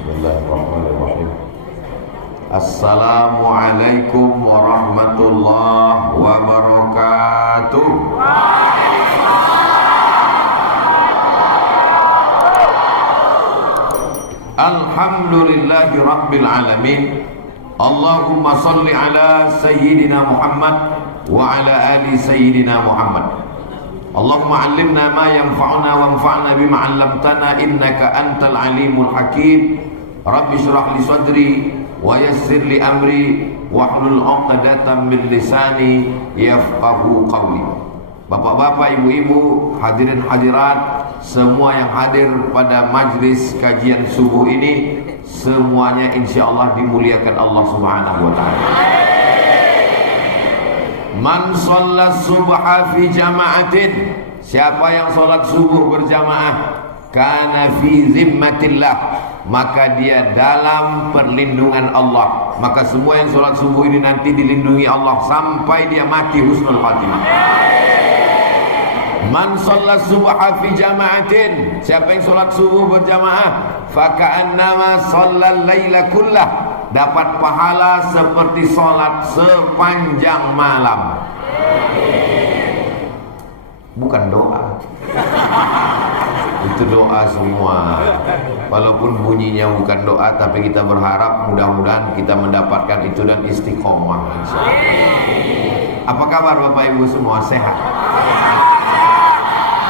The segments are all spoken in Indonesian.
Bismillahirrahmanirrahim. Assalamualaikum warahmatullahi wabarakatuh. Alhamdulillahi rabbil alamin. Allahumma salli ala sayyidina Muhammad wa ala ali sayyidina Muhammad. Allahumma allimna ma yanfa'una wanfa'na bima 'allamtana innaka antal alimul hakim. Rabbi shrah li sadri wa yassir li amri wahlul 'uqdatam min lisani yafqahu qawli. Bapak-bapak, ibu-ibu, hadirin hadirat, semua yang hadir pada majlis kajian subuh ini, semuanya insyaallah dimuliakan Allah Subhanahu wa taala. Man shollat subha fi jama'atin, siapa yang sholat subuh berjamaah, kana fi zimmatillah, maka dia dalam perlindungan Allah. Maka semua yang sholat subuh ini nanti dilindungi Allah sampai dia mati husnul khatimah. Man shollat subha fi jama'atin, siapa yang sholat subuh berjamaah, faka'annama shollal laila kullah, dapat pahala seperti sholat sepanjang malam. Bukan doa, itu doa semua. Walaupun bunyinya bukan doa, tapi kita berharap mudah-mudahan kita mendapatkan itu dan istiqomah. Apa kabar Bapak Ibu semua? Sehat?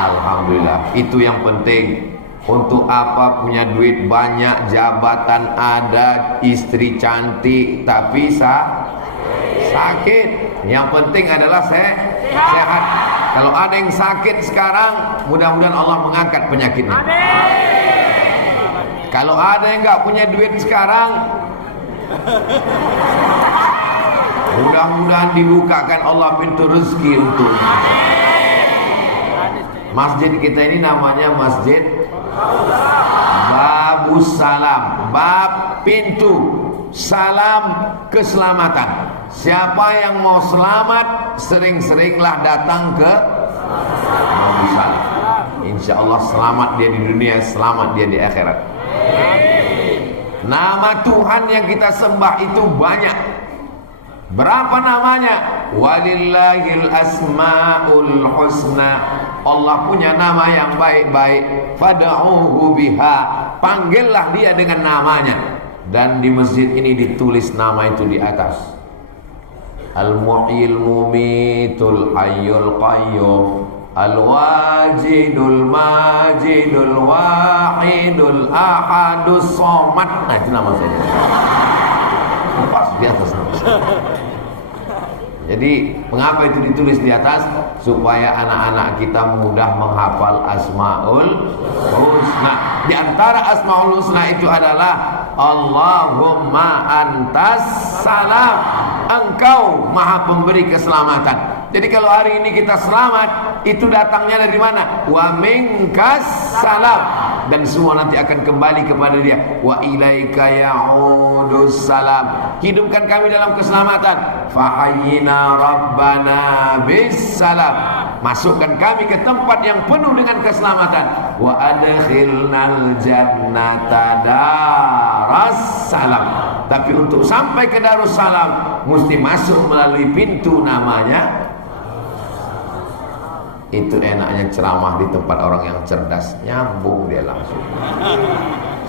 Alhamdulillah, itu yang penting. Untuk apa punya duit banyak, jabatan ada, istri cantik, tapi sakit. Yang penting adalah sehat. Kalau ada yang sakit sekarang, mudah-mudahan Allah mengangkat penyakitnya. Kalau ada yang nggak punya duit sekarang, mudah-mudahan dibukakan Allah pintu rezeki untuknya. Masjid kita ini namanya Masjid Babus Salam, bab pintu salam keselamatan. Siapa yang mau selamat, sering-seringlah datang ke Babus Salam. Insya Allah selamat dia di dunia, selamat dia di akhirat. Nama Tuhan yang kita sembah itu banyak. Berapa namanya? Walillahil asmaul husna. Allah punya nama yang baik-baik. Fad'uhu biha, panggillah dia dengan namanya. Dan di masjid ini ditulis nama itu di atas. Al-Muhyil Mumitul Hayyul Qayyum, Al-Wajidul Majidul Wahidul Ahadus Somad. Nah, itu nama saya. Pas di atas nama saya. Jadi mengapa itu ditulis di atas? Supaya anak-anak kita mudah menghafal Asmaul Husna. Di antara Asmaul Husna itu adalah Allahumma antas salam, engkau maha pemberi keselamatan. Jadi kalau hari ini kita selamat, itu datangnya dari mana? Wa minkas salam, dan semua nanti akan kembali kepada dia. Wa ilaika ya'udus salam, hidupkan kami dalam keselamatan. Fahayyina rabbana bis salam, masukkan kami ke tempat yang penuh dengan keselamatan. Wa adkhilnal jannata daras salam. Tapi untuk sampai ke Darussalam mesti masuk melalui pintu namanya. Itu enaknya ceramah di tempat orang yang cerdas, nyambung dia langsung.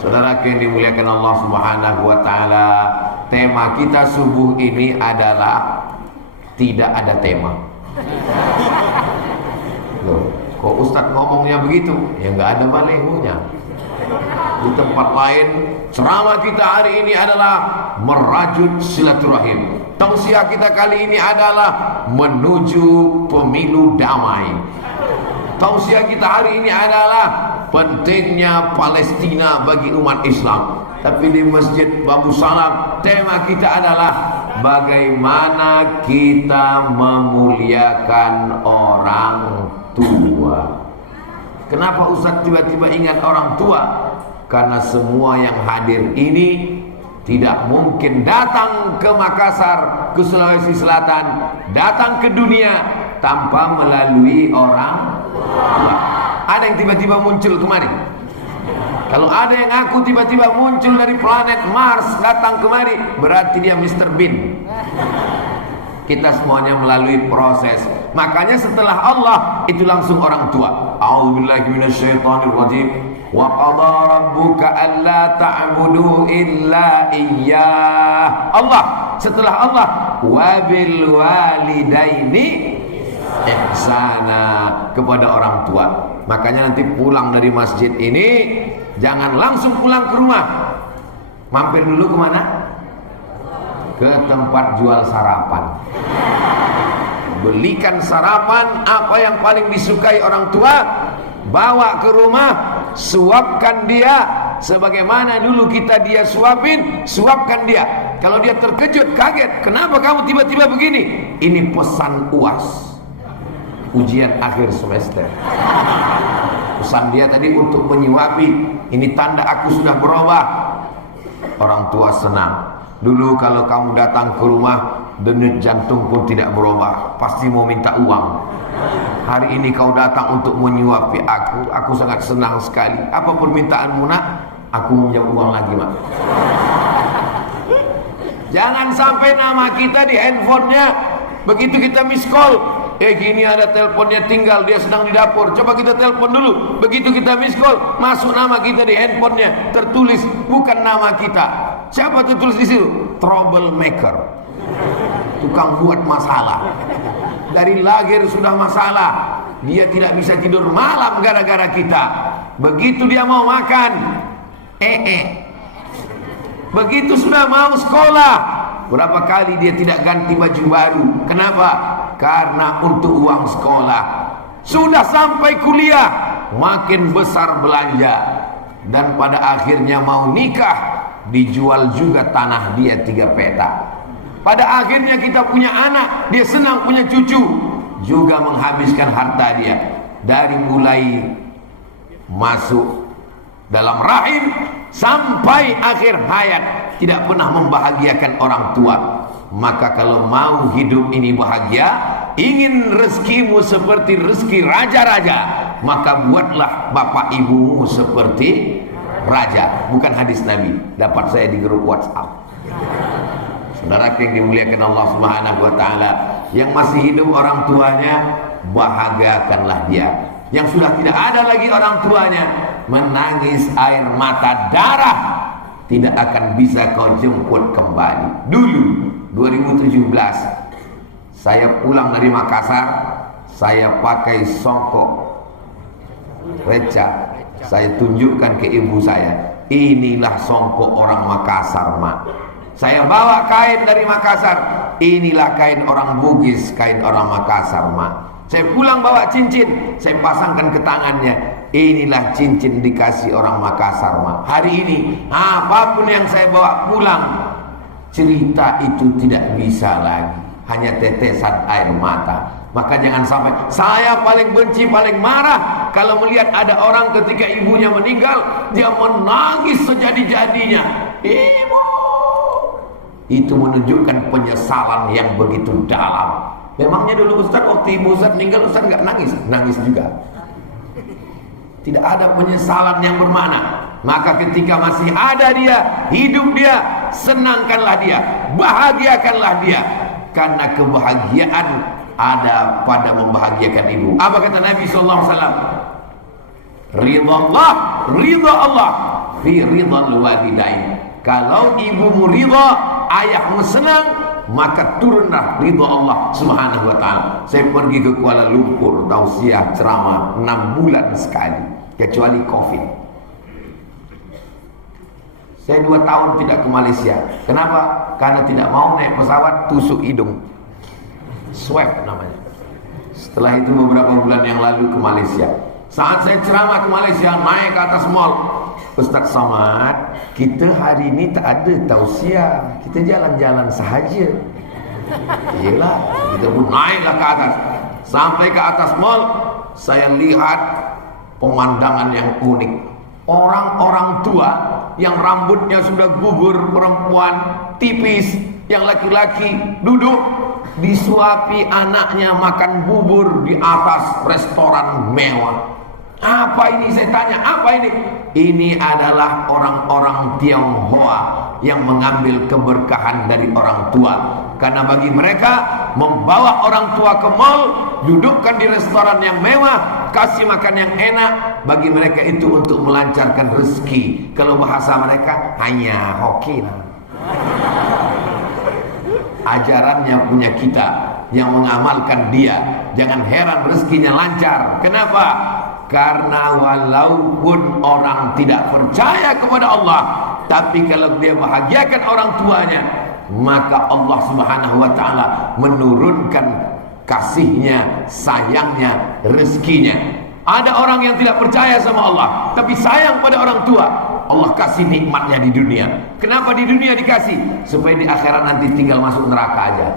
Saudara yang dimuliakan Allah Subhanahu wa taala, tema kita subuh ini adalah tidak ada tema. Loh, kok Ustadz ngomongnya begitu? Ya nggak ada balehonya. Di tempat lain ceramah kita hari ini adalah merajut silaturahim. Tausiah kita kali ini adalah menuju pemilu damai. Tausiah kita hari ini adalah pentingnya Palestina bagi umat Islam. Tapi di Masjid Babus Salam tema kita adalah bagaimana kita memuliakan orang tua. Kenapa Ustaz tiba-tiba ingat orang tua? Karena semua yang hadir ini tidak mungkin datang ke Makassar, ke Sulawesi Selatan, datang ke dunia tanpa melalui orang tua. Ada yang tiba-tiba muncul kemari? Kalau ada yang ngaku tiba-tiba muncul dari planet Mars datang kemari, berarti dia Mr. Bean. Kita semuanya melalui proses. Makanya setelah Allah itu langsung orang tua. A'udzubillahi minasyaitonirrajim. Wa qadha rabbuka alla ta'budu illa iyyah. Allah, setelah Allah, wabil walidaini ihsana, kepada orang tua. Makanya nanti pulang dari masjid ini jangan langsung pulang ke rumah. Mampir dulu kemana? Ke tempat jual sarapan. Belikan sarapan apa yang paling disukai orang tua, bawa ke rumah, suapkan dia sebagaimana dulu kita dia suapin, suapkan dia. Kalau dia terkejut, kaget, kenapa kamu tiba-tiba begini? Ini pesan UAS, ujian akhir semester. Pesan dia tadi untuk menyuapi, ini tanda aku sudah berubah. Orang tua senang. Dulu kalau kamu datang ke rumah, denyut jantung pun tidak berubah, pasti mau minta uang. Hari ini kau datang untuk menyuapi aku sangat senang sekali. Apa permintaanmu nak? Aku minjam uang lagi mak. Jangan sampai nama kita di handphonenya, begitu kita miss call, gini ada teleponnya tinggal, dia sedang di dapur, coba kita telepon dulu. Begitu kita miss call, masuk nama kita di handphonenya, tertulis bukan nama kita. Siapa tertulis di situ? Troublemaker, tukang buat masalah. Dari lahir sudah masalah, dia tidak bisa tidur malam gara-gara kita. Begitu dia mau makan, begitu sudah mau sekolah, berapa kali dia tidak ganti baju baru. Kenapa? Karena untuk uang sekolah. Sudah sampai kuliah, makin besar belanja, dan pada akhirnya mau nikah, dijual juga tanah dia 3 petak. Pada akhirnya kita punya anak, dia senang punya cucu, juga menghabiskan harta dia. Dari mulai masuk dalam rahim sampai akhir hayat, tidak pernah membahagiakan orang tua. Maka kalau mau hidup ini bahagia, ingin rezekimu seperti rezeki raja-raja, maka buatlah bapak ibumu seperti raja. Bukan hadis Nabi, dapat saya di grup WhatsApp. Saudara yang dimuliakan Allah Subhanahu wa taala, yang masih hidup orang tuanya, bahagiakanlah dia. Yang sudah tidak ada lagi orang tuanya, menangis air mata darah, tidak akan bisa kau jemput kembali. Dulu 2017 saya pulang dari Makassar, saya pakai songkok reca, saya tunjukkan ke ibu saya, inilah songkok orang Makassar mak. Saya bawa kain dari Makassar, inilah kain orang Bugis, kain orang Makassar mak. Saya pulang bawa cincin, saya pasangkan ke tangannya, inilah cincin dikasih orang Makassar mak. Hari ini apapun yang saya bawa pulang, cerita itu tidak bisa lagi, hanya tetesan air mata. Maka jangan sampai, saya paling benci, paling marah kalau melihat ada orang ketika ibunya meninggal, dia menangis sejadi-jadinya. Ibu, itu menunjukkan penyesalan yang begitu dalam. Memangnya dulu Ustaz waktu ibu Ustaz meninggal, Ustaz nggak nangis? Nangis juga. Tidak ada penyesalan yang bermakna. Maka ketika masih ada dia, hidup dia, senangkanlah dia, bahagiakanlah dia. Karena kebahagiaan ada pada membahagiakan ibu. Apa kata Nabi SAW? Ridha Allah, ridha Allah fi ridhal walidain. Kalau ibumu ridha, ayahmu senang, maka turunlah ridha Allah Subhanahu wa taala. Saya pergi ke Kuala Lumpur tausiah ceramah 6 bulan sekali, kecuali Covid. Saya 2 tahun tidak ke Malaysia. Kenapa? Karena tidak mau naik pesawat, tusuk hidung, swab namanya. Setelah itu beberapa bulan yang lalu ke Malaysia. Saat saya ceramah ke Malaysia, naik ke atas mall, Ustaz Somad, kita hari ini tak ada tausiah, kita jalan-jalan sahaja. Iyalah, kita pun naiklah ke atas. Sampai ke atas mall, saya lihat pemandangan yang unik. Orang-orang tua yang rambutnya sudah gugur, perempuan tipis, yang laki-laki duduk disuapi anaknya makan bubur di atas restoran mewah. Apa ini, saya tanya, apa ini? Ini adalah orang-orang Tionghoa yang mengambil keberkahan dari orang tua. Karena bagi mereka, membawa orang tua ke mall, dudukkan di restoran yang mewah, kasih makan yang enak, bagi mereka itu untuk melancarkan rezeki. Kalau bahasa mereka, hanya hoki lah. Ajarannya punya kita, yang mengamalkan dia. Jangan heran rezekinya lancar. Kenapa? Karena walaupun orang tidak percaya kepada Allah, tapi kalau dia bahagiakan orang tuanya, maka Allah Subhanahu wa ta'ala menurunkan kasihnya, sayangnya, rezekinya. Ada orang yang tidak percaya sama Allah, tapi sayang pada orang tua, Allah kasih nikmatnya di dunia. Kenapa di dunia dikasih? Supaya di akhirat nanti tinggal masuk neraka aja.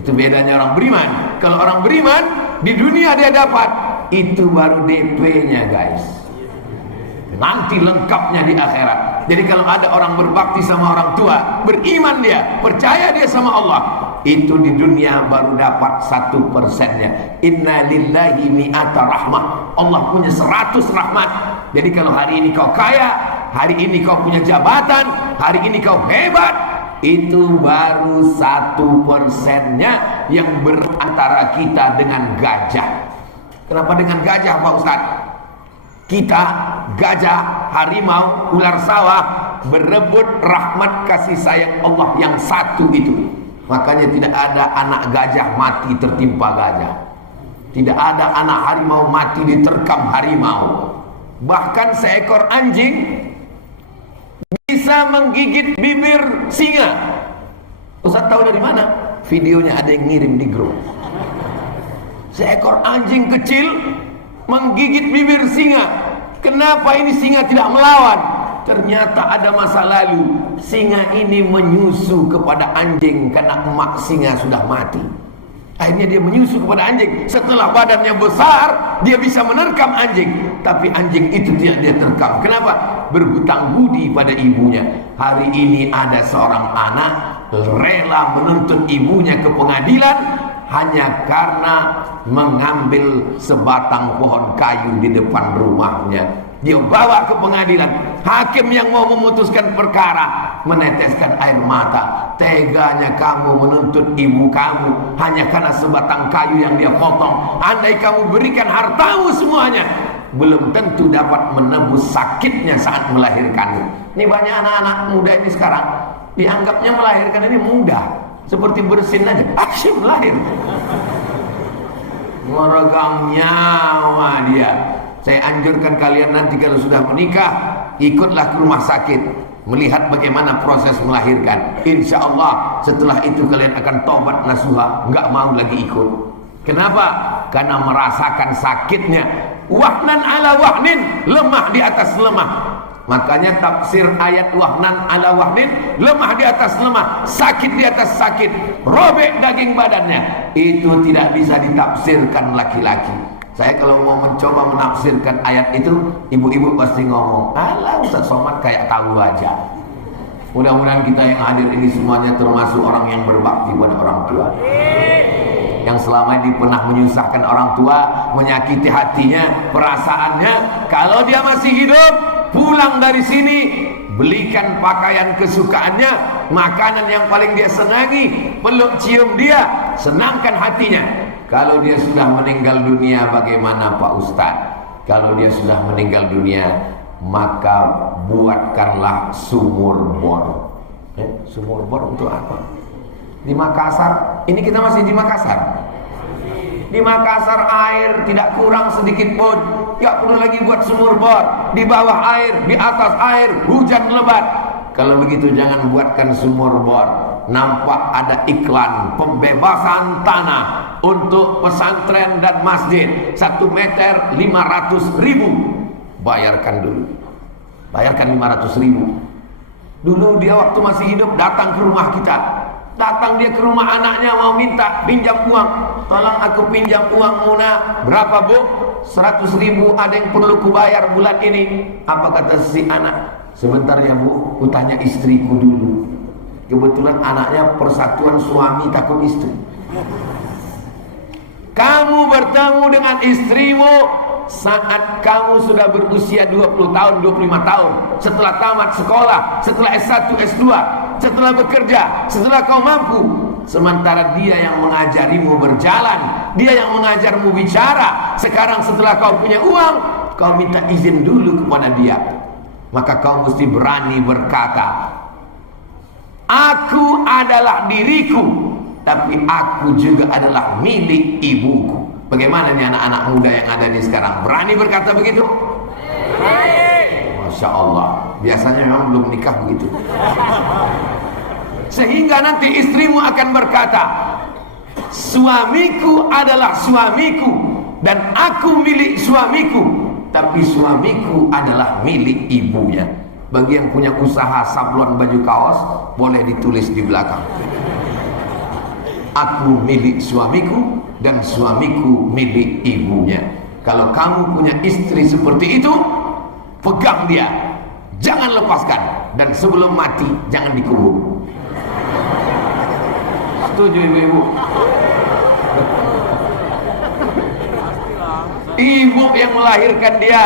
Itu bedanya orang beriman. Kalau orang beriman, di dunia dia dapat, itu baru DP-nya guys. Nanti lengkapnya di akhirat. Jadi kalau ada orang berbakti sama orang tua, beriman dia, percaya dia sama Allah, itu di dunia baru dapat 1%-nya. Inna lillahi mi'ata rahmah. Allah punya 100 rahmat. Jadi kalau hari ini kau kaya, hari ini kau punya jabatan, hari ini kau hebat, itu baru 1%-nya yang berantara kita dengan gajah. Kenapa dengan gajah Pak Ustaz? Kita, gajah, harimau, ular sawah berebut rahmat kasih sayang Allah yang satu itu. Makanya tidak ada anak gajah mati tertimpa gajah. Tidak ada anak harimau mati diterkam harimau. Bahkan seekor anjing bisa menggigit bibir singa. Ustaz tahu dari mana? Videonya ada yang ngirim di grup. Seekor anjing kecil menggigit bibir singa. Kenapa ini singa tidak melawan? Ternyata ada masa lalu singa ini menyusu kepada anjing karena emak singa sudah mati. Akhirnya dia menyusu kepada anjing. Setelah badannya besar, dia bisa menerkam anjing. Tapi anjing itu tidak dia terkam. Kenapa? Berhutang budi pada ibunya. Hari ini ada seorang anak rela menuntut ibunya ke pengadilan hanya karena mengambil sebatang pohon kayu di depan rumahnya. Dia bawa ke pengadilan. Hakim yang mau memutuskan perkara meneteskan air mata. Teganya kamu menuntut ibu kamu hanya karena sebatang kayu yang dia potong. Andai kamu berikan hartamu semuanya, belum tentu dapat menebus sakitnya saat melahirkanmu. Ini banyak anak-anak muda ini sekarang dianggapnya melahirkan ini mudah, seperti bersin aja, asyik lahir. Meregang nyawa dia. Saya anjurkan kalian nanti kalau sudah menikah, ikutlah ke rumah sakit, melihat bagaimana proses melahirkan. Insya Allah setelah itu kalian akan tobat nasuha, nggak mau lagi ikut. Kenapa? Karena merasakan sakitnya. Wahnan ala wahnin, lemah di atas lemah. Makanya tafsir ayat wahnan ala wahnin, lemah di atas lemah, sakit di atas sakit, robek daging badannya. Itu tidak bisa ditafsirkan laki-laki. Saya kalau mau mencoba menafsirkan ayat itu, ibu-ibu pasti ngomong, alah Ustaz Somad kayak tahu aja. Mudah-mudahan kita yang hadir ini semuanya termasuk orang yang berbakti pada orang tua, yang selama ini pernah menyusahkan orang tua, menyakiti hatinya, perasaannya. Kalau dia masih hidup, pulang dari sini, belikan pakaian kesukaannya, makanan yang paling dia senangi, peluk cium dia, senangkan hatinya. Kalau dia sudah meninggal dunia, bagaimana Pak Ustadz? Kalau dia sudah meninggal dunia, maka buatkanlah sumur bor. Sumur bor untuk apa? Di Makassar, ini kita masih di Makassar. Di Makassar air tidak kurang sedikit pun, gak perlu lagi buat sumur bor. Di bawah air, di atas air, hujan lebat. Kalau begitu jangan buatkan sumur bor. Nampak ada iklan pembebasan tanah untuk pesantren dan masjid, 1 meter 500.000. Bayarkan dulu. Bayarkan 500.000. Dulu dia waktu masih hidup datang ke rumah kita. Datang dia ke rumah anaknya mau minta pinjam uang. Tolong aku pinjam uang Muna. Berapa Bu? 100.000, ada yang perlu kubayar bulan ini. Apa kata si anak? Sebentar ya Bu, ku tanya istriku dulu. Kebetulan anaknya persatuan suami takut istri. Kamu bertemu dengan istrimu saat kamu sudah berusia 20 tahun, 25 tahun, setelah tamat sekolah, setelah S1, S2, setelah bekerja, setelah kau mampu. Sementara dia yang mengajarimu berjalan, dia yang mengajarmu bicara. Sekarang setelah kau punya uang, kau minta izin dulu kepada dia. Maka kau mesti berani berkata, aku adalah diriku, tapi aku juga adalah milik ibuku. Bagaimana nih anak-anak muda yang ada di sekarang? Berani berkata begitu? Masya Allah. Biasanya memang belum nikah begitu. Sehingga nanti istrimu akan berkata, suamiku adalah suamiku dan aku milik suamiku, tapi suamiku adalah milik ibunya. Bagi yang punya usaha sablon baju kaos, boleh ditulis di belakang, aku milik suamiku dan suamiku milik ibunya. Kalau kamu punya istri seperti itu, pegang dia, jangan lepaskan, dan sebelum mati jangan dikubur. Setuju ibu-ibu? Ibu yang melahirkan dia,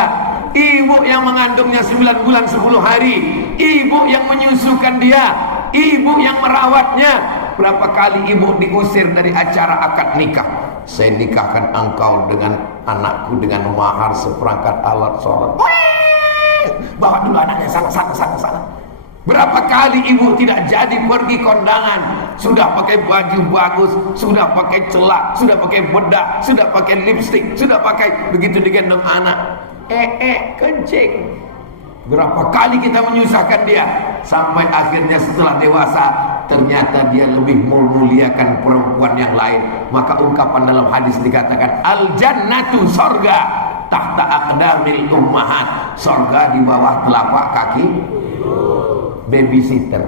ibu yang mengandungnya 9 bulan 10 hari, ibu yang menyusukan dia, ibu yang merawatnya. Berapa kali ibu diusir dari acara akad nikah? Saya nikahkan engkau dengan anakku dengan mahar seperangkat alat sholat. Bawa dulu anaknya sana. Berapa kali ibu tidak jadi pergi kondangan, sudah pakai baju bagus, sudah pakai celak, sudah pakai bedak, sudah pakai lipstik, sudah pakai, begitu digendong anak, kencing. Berapa kali kita menyusahkan dia, sampai akhirnya setelah dewasa ternyata dia lebih memuliakan perempuan yang lain. Maka ungkapan dalam hadis dikatakan, al jannatu, sorga, tahta aqdamil ummahat, sorga di bawah telapak kaki babysitter.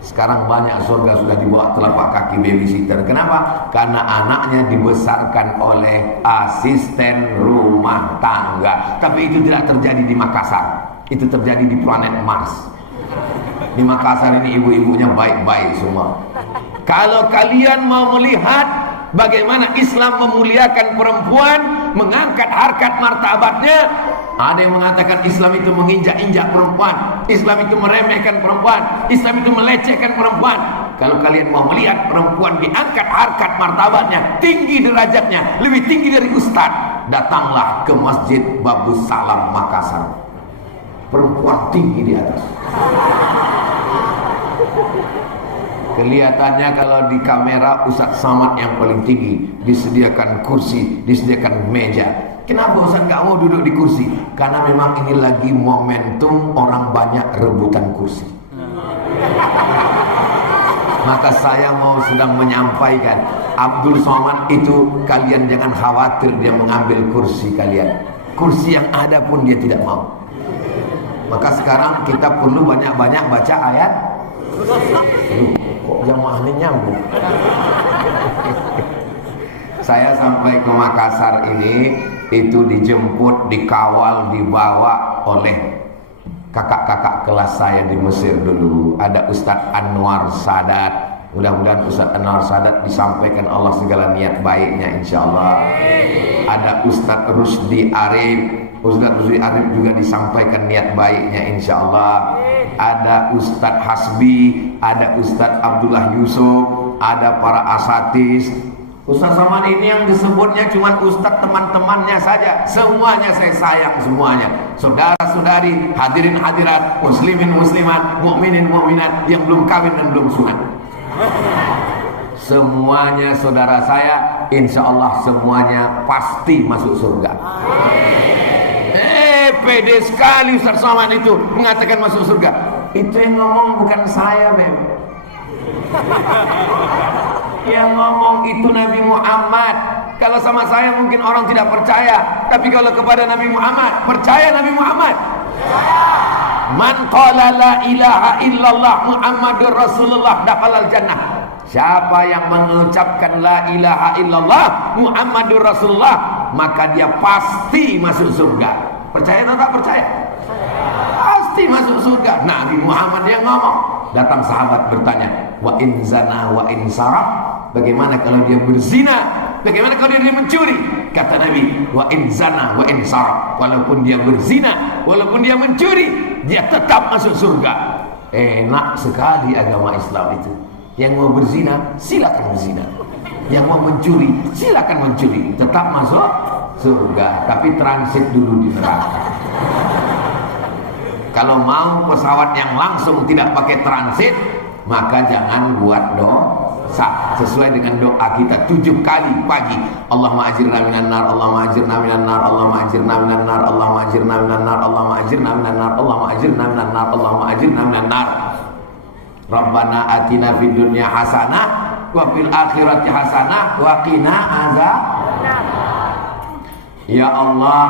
Sekarang banyak surga sudah di bawah telapak kaki babysitter. Kenapa? Karena anaknya dibesarkan oleh asisten rumah tangga. Tapi itu tidak terjadi di Makassar, itu terjadi di planet Mars. Di Makassar ini ibu-ibunya baik-baik semua. Kalau kalian mau melihat bagaimana Islam memuliakan perempuan, mengangkat harkat martabatnya, ada yang mengatakan Islam itu menginjak-injak perempuan, Islam itu meremehkan perempuan, Islam itu melecehkan perempuan. Kalau kalian mau melihat perempuan diangkat harkat martabatnya, tinggi derajatnya, lebih tinggi dari ustaz, datanglah ke Masjid Babus Salam Makassar. Perempuan tinggi di atas. Kelihatannya kalau di kamera Ustaz Somad yang paling tinggi, disediakan kursi, disediakan meja. Kenapa Ustaz nggak mau duduk di kursi? Karena memang ini lagi momentum orang banyak rebutan kursi. Maka saya mau sedang menyampaikan, Abdul Somad itu kalian jangan khawatir dia mengambil kursi kalian. Kursi yang ada pun dia tidak mau. Maka sekarang kita perlu banyak-banyak baca ayat. Kok jamaahnya nyambung? Saya sampai ke Makassar ini, itu dijemput, dikawal, dibawa oleh kakak-kakak kelas saya di Mesir dulu. Ada Ustadz Anwar Sadat. Mudah-mudahan Ustadz Anwar Sadat disampaikan Allah segala niat baiknya insyaallah. Ada Ustadz Rusdi Arif. Ustadz Rusdi Arif juga disampaikan niat baiknya insyaallah. Ada Ustadz Hasbi, ada Ustadz Abdullah Yusuf, ada para asatis. Ustadz Somad ini yang disebutnya cuma Ustadz teman-temannya saja. Semuanya saya sayang semuanya. Saudara-saudari, hadirin hadirat, muslimin muslimat, mukminin mukminat yang belum kawin dan belum sunat. Semuanya saudara saya, insya Allah semuanya pasti masuk surga. Pede sekali Ustaz Somad itu mengatakan masuk surga. Itu yang ngomong bukan saya, Beb. Yang ngomong itu Nabi Muhammad. Kalau sama saya mungkin orang tidak percaya, tapi kalau kepada Nabi Muhammad, percaya Nabi Muhammad. Man qala la ilaha illallah Muhammadur Rasulullah dakhalal jannah. Siapa yang mengucapkan la ilaha illallah Muhammadur Rasulullah, maka dia pasti masuk surga. Percaya atau tak percaya? Pasti masuk surga. Nabi Muhammad yang ngomong. Datang sahabat bertanya, wa in zana wa in saraq, bagaimana kalau dia berzina? Bagaimana kalau dia mencuri? Kata Nabi, wa in zana wa in saraq, walaupun dia berzina, walaupun dia mencuri, dia tetap masuk surga. Enak sekali agama Islam itu. Yang mau berzina, silakan berzina. Yang mau mencuri, silakan mencuri, tetap masuk surga, tapi transit dulu di neraka. Kalau mau pesawat yang langsung tidak pakai transit, maka jangan buat dosa. Sesuai dengan doa kita 7 kali pagi. Allahumma ajirna minan nar, Allahumma ajirna minan nar, Allahumma ajirna minan nar, Allahumma ajirna minan nar, Allahumma ajirna minan nar, Allahumma ajirna minan nar, Allahumma ajirna minan nar. Rabbana atina fid dunya hasanah wa fil akhirati hasanah wa qina azabannar. Ya Allah,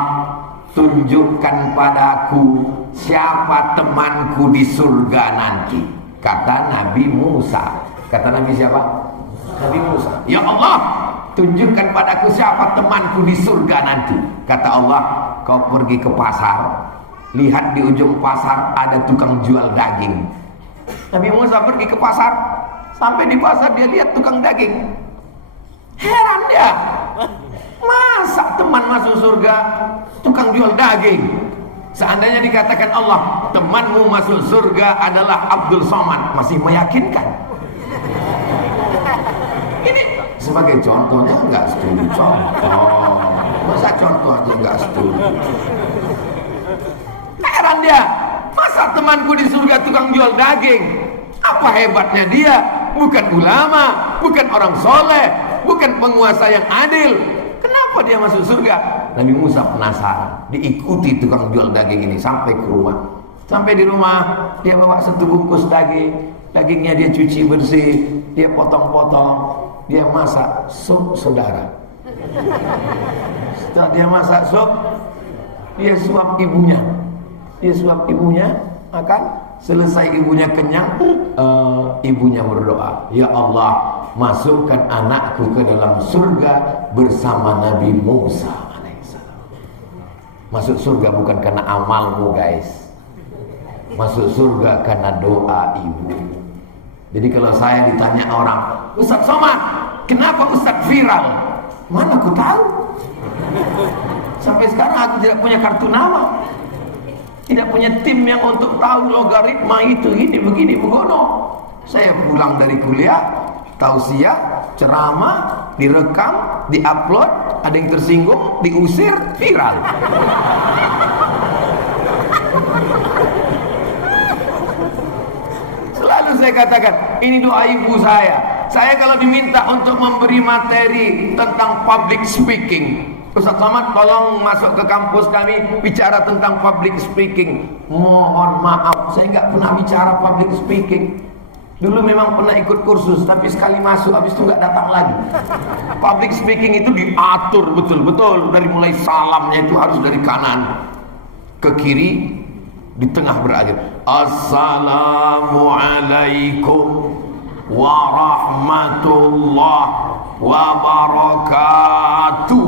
tunjukkan padaku siapa temanku di surga nanti. Kata Nabi Musa. Kata Nabi siapa? Nabi Musa. Ya Allah, tunjukkan padaku siapa temanku di surga nanti. Kata Allah, kau pergi ke pasar, lihat di ujung pasar ada tukang jual daging. Nabi Musa pergi ke pasar, sampai di pasar dia lihat tukang daging. Heran dia, masa teman masuk surga tukang jual daging? Seandainya dikatakan Allah, temanmu masuk surga adalah Abdul Somad, masih meyakinkan. Ini sebagai contohnya enggak setuju. Contoh, masa contoh aja enggak setuju. Heran dia, masa temanku di surga tukang jual daging? Apa hebatnya dia? Bukan ulama, bukan orang soleh, bukan penguasa yang adil. Kenapa dia masuk surga? Nabi Musa penasaran, diikuti tukang jual daging ini sampai ke rumah. Sampai di rumah, dia bawa 1 bungkus daging. Dagingnya dia cuci bersih, dia potong-potong, dia masak sup, saudara. Setelah dia masak sup, dia suap ibunya. Dia suap ibunya, makan. Selesai ibunya kenyang, ibunya berdoa, ya Allah, masukkan anakku ke dalam surga bersama Nabi Musa alaihissalam. Masuk surga bukan karena amalmu guys, masuk surga karena doa ibu. Jadi kalau saya ditanya orang, Ustaz Somad, kenapa Ustaz viral? Mana aku tahu. Sampai sekarang aku tidak punya kartu nama, tidak punya tim yang untuk tahu logaritma itu, ini begini begono. Saya pulang dari kuliah, tausiah, ceramah, direkam, diupload, ada yang tersinggung, diusir, viral. Selalu saya katakan, ini doa ibu saya. Saya kalau diminta untuk memberi materi tentang public speaking, Ustaz Somad tolong masuk ke kampus kami bicara tentang public speaking. Mohon maaf, saya nggak pernah bicara public speaking. Dulu memang pernah ikut kursus, tapi sekali masuk habis itu nggak datang lagi. Public speaking itu diatur betul-betul, dari mulai salamnya itu harus dari kanan ke kiri, di tengah berakhir Assalamualaikum warahmatullahi wabarakatuh.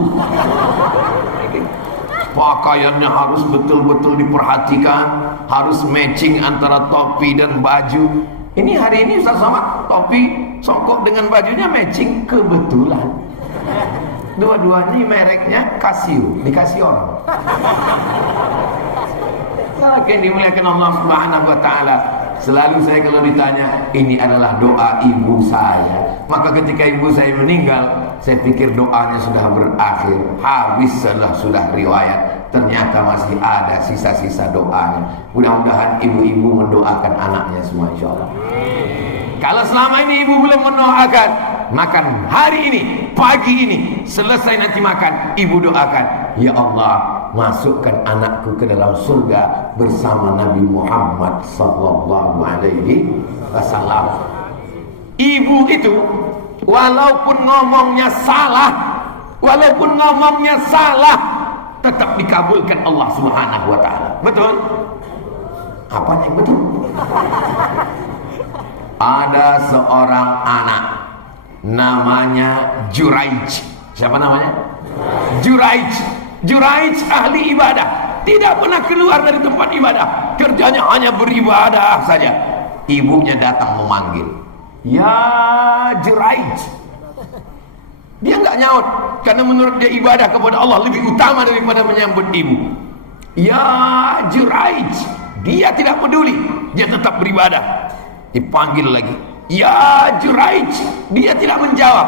Pakaiannya harus betul-betul diperhatikan, harus matching antara topi dan baju. Ini hari ini Ustaz Somad topi songkok dengan bajunya matching kebetulan. Dua-duanya mereknya Casio, dikasih orang. Yang dimuliakan Allah Subhanahu wa taala. Selalu saya kalau ditanya, ini adalah doa ibu saya. Maka ketika ibu saya meninggal, saya pikir doanya sudah berakhir, habis sudah riwayat. Ternyata masih ada sisa-sisa doanya. Mudah-mudahan ibu-ibu mendoakan anaknya semua, insyaallah. Kalau selama ini ibu belum mendoakan, makan hari ini, pagi ini, selesai nanti makan, ibu doakan, ya Allah, masukkan anakku ke dalam surga bersama Nabi Muhammad sallallahu alaihi wasallam. Ibu itu walaupun ngomongnya salah, tetap dikabulkan Allah Subhanahu wa taala. Betul? Apanya yang betul? Ada seorang anak namanya Juraij. Siapa namanya? Juraij. Juraij ahli ibadah, tidak pernah keluar dari tempat ibadah, kerjanya hanya beribadah saja. Ibunya datang memanggil, ya Juraij, Dia nggak nyaut karena menurut dia ibadah kepada Allah lebih utama daripada menyambut ibu. Ya Juraij, dia tidak peduli, dia tetap beribadah. Dipanggil lagi, ya Juraij, dia tidak menjawab.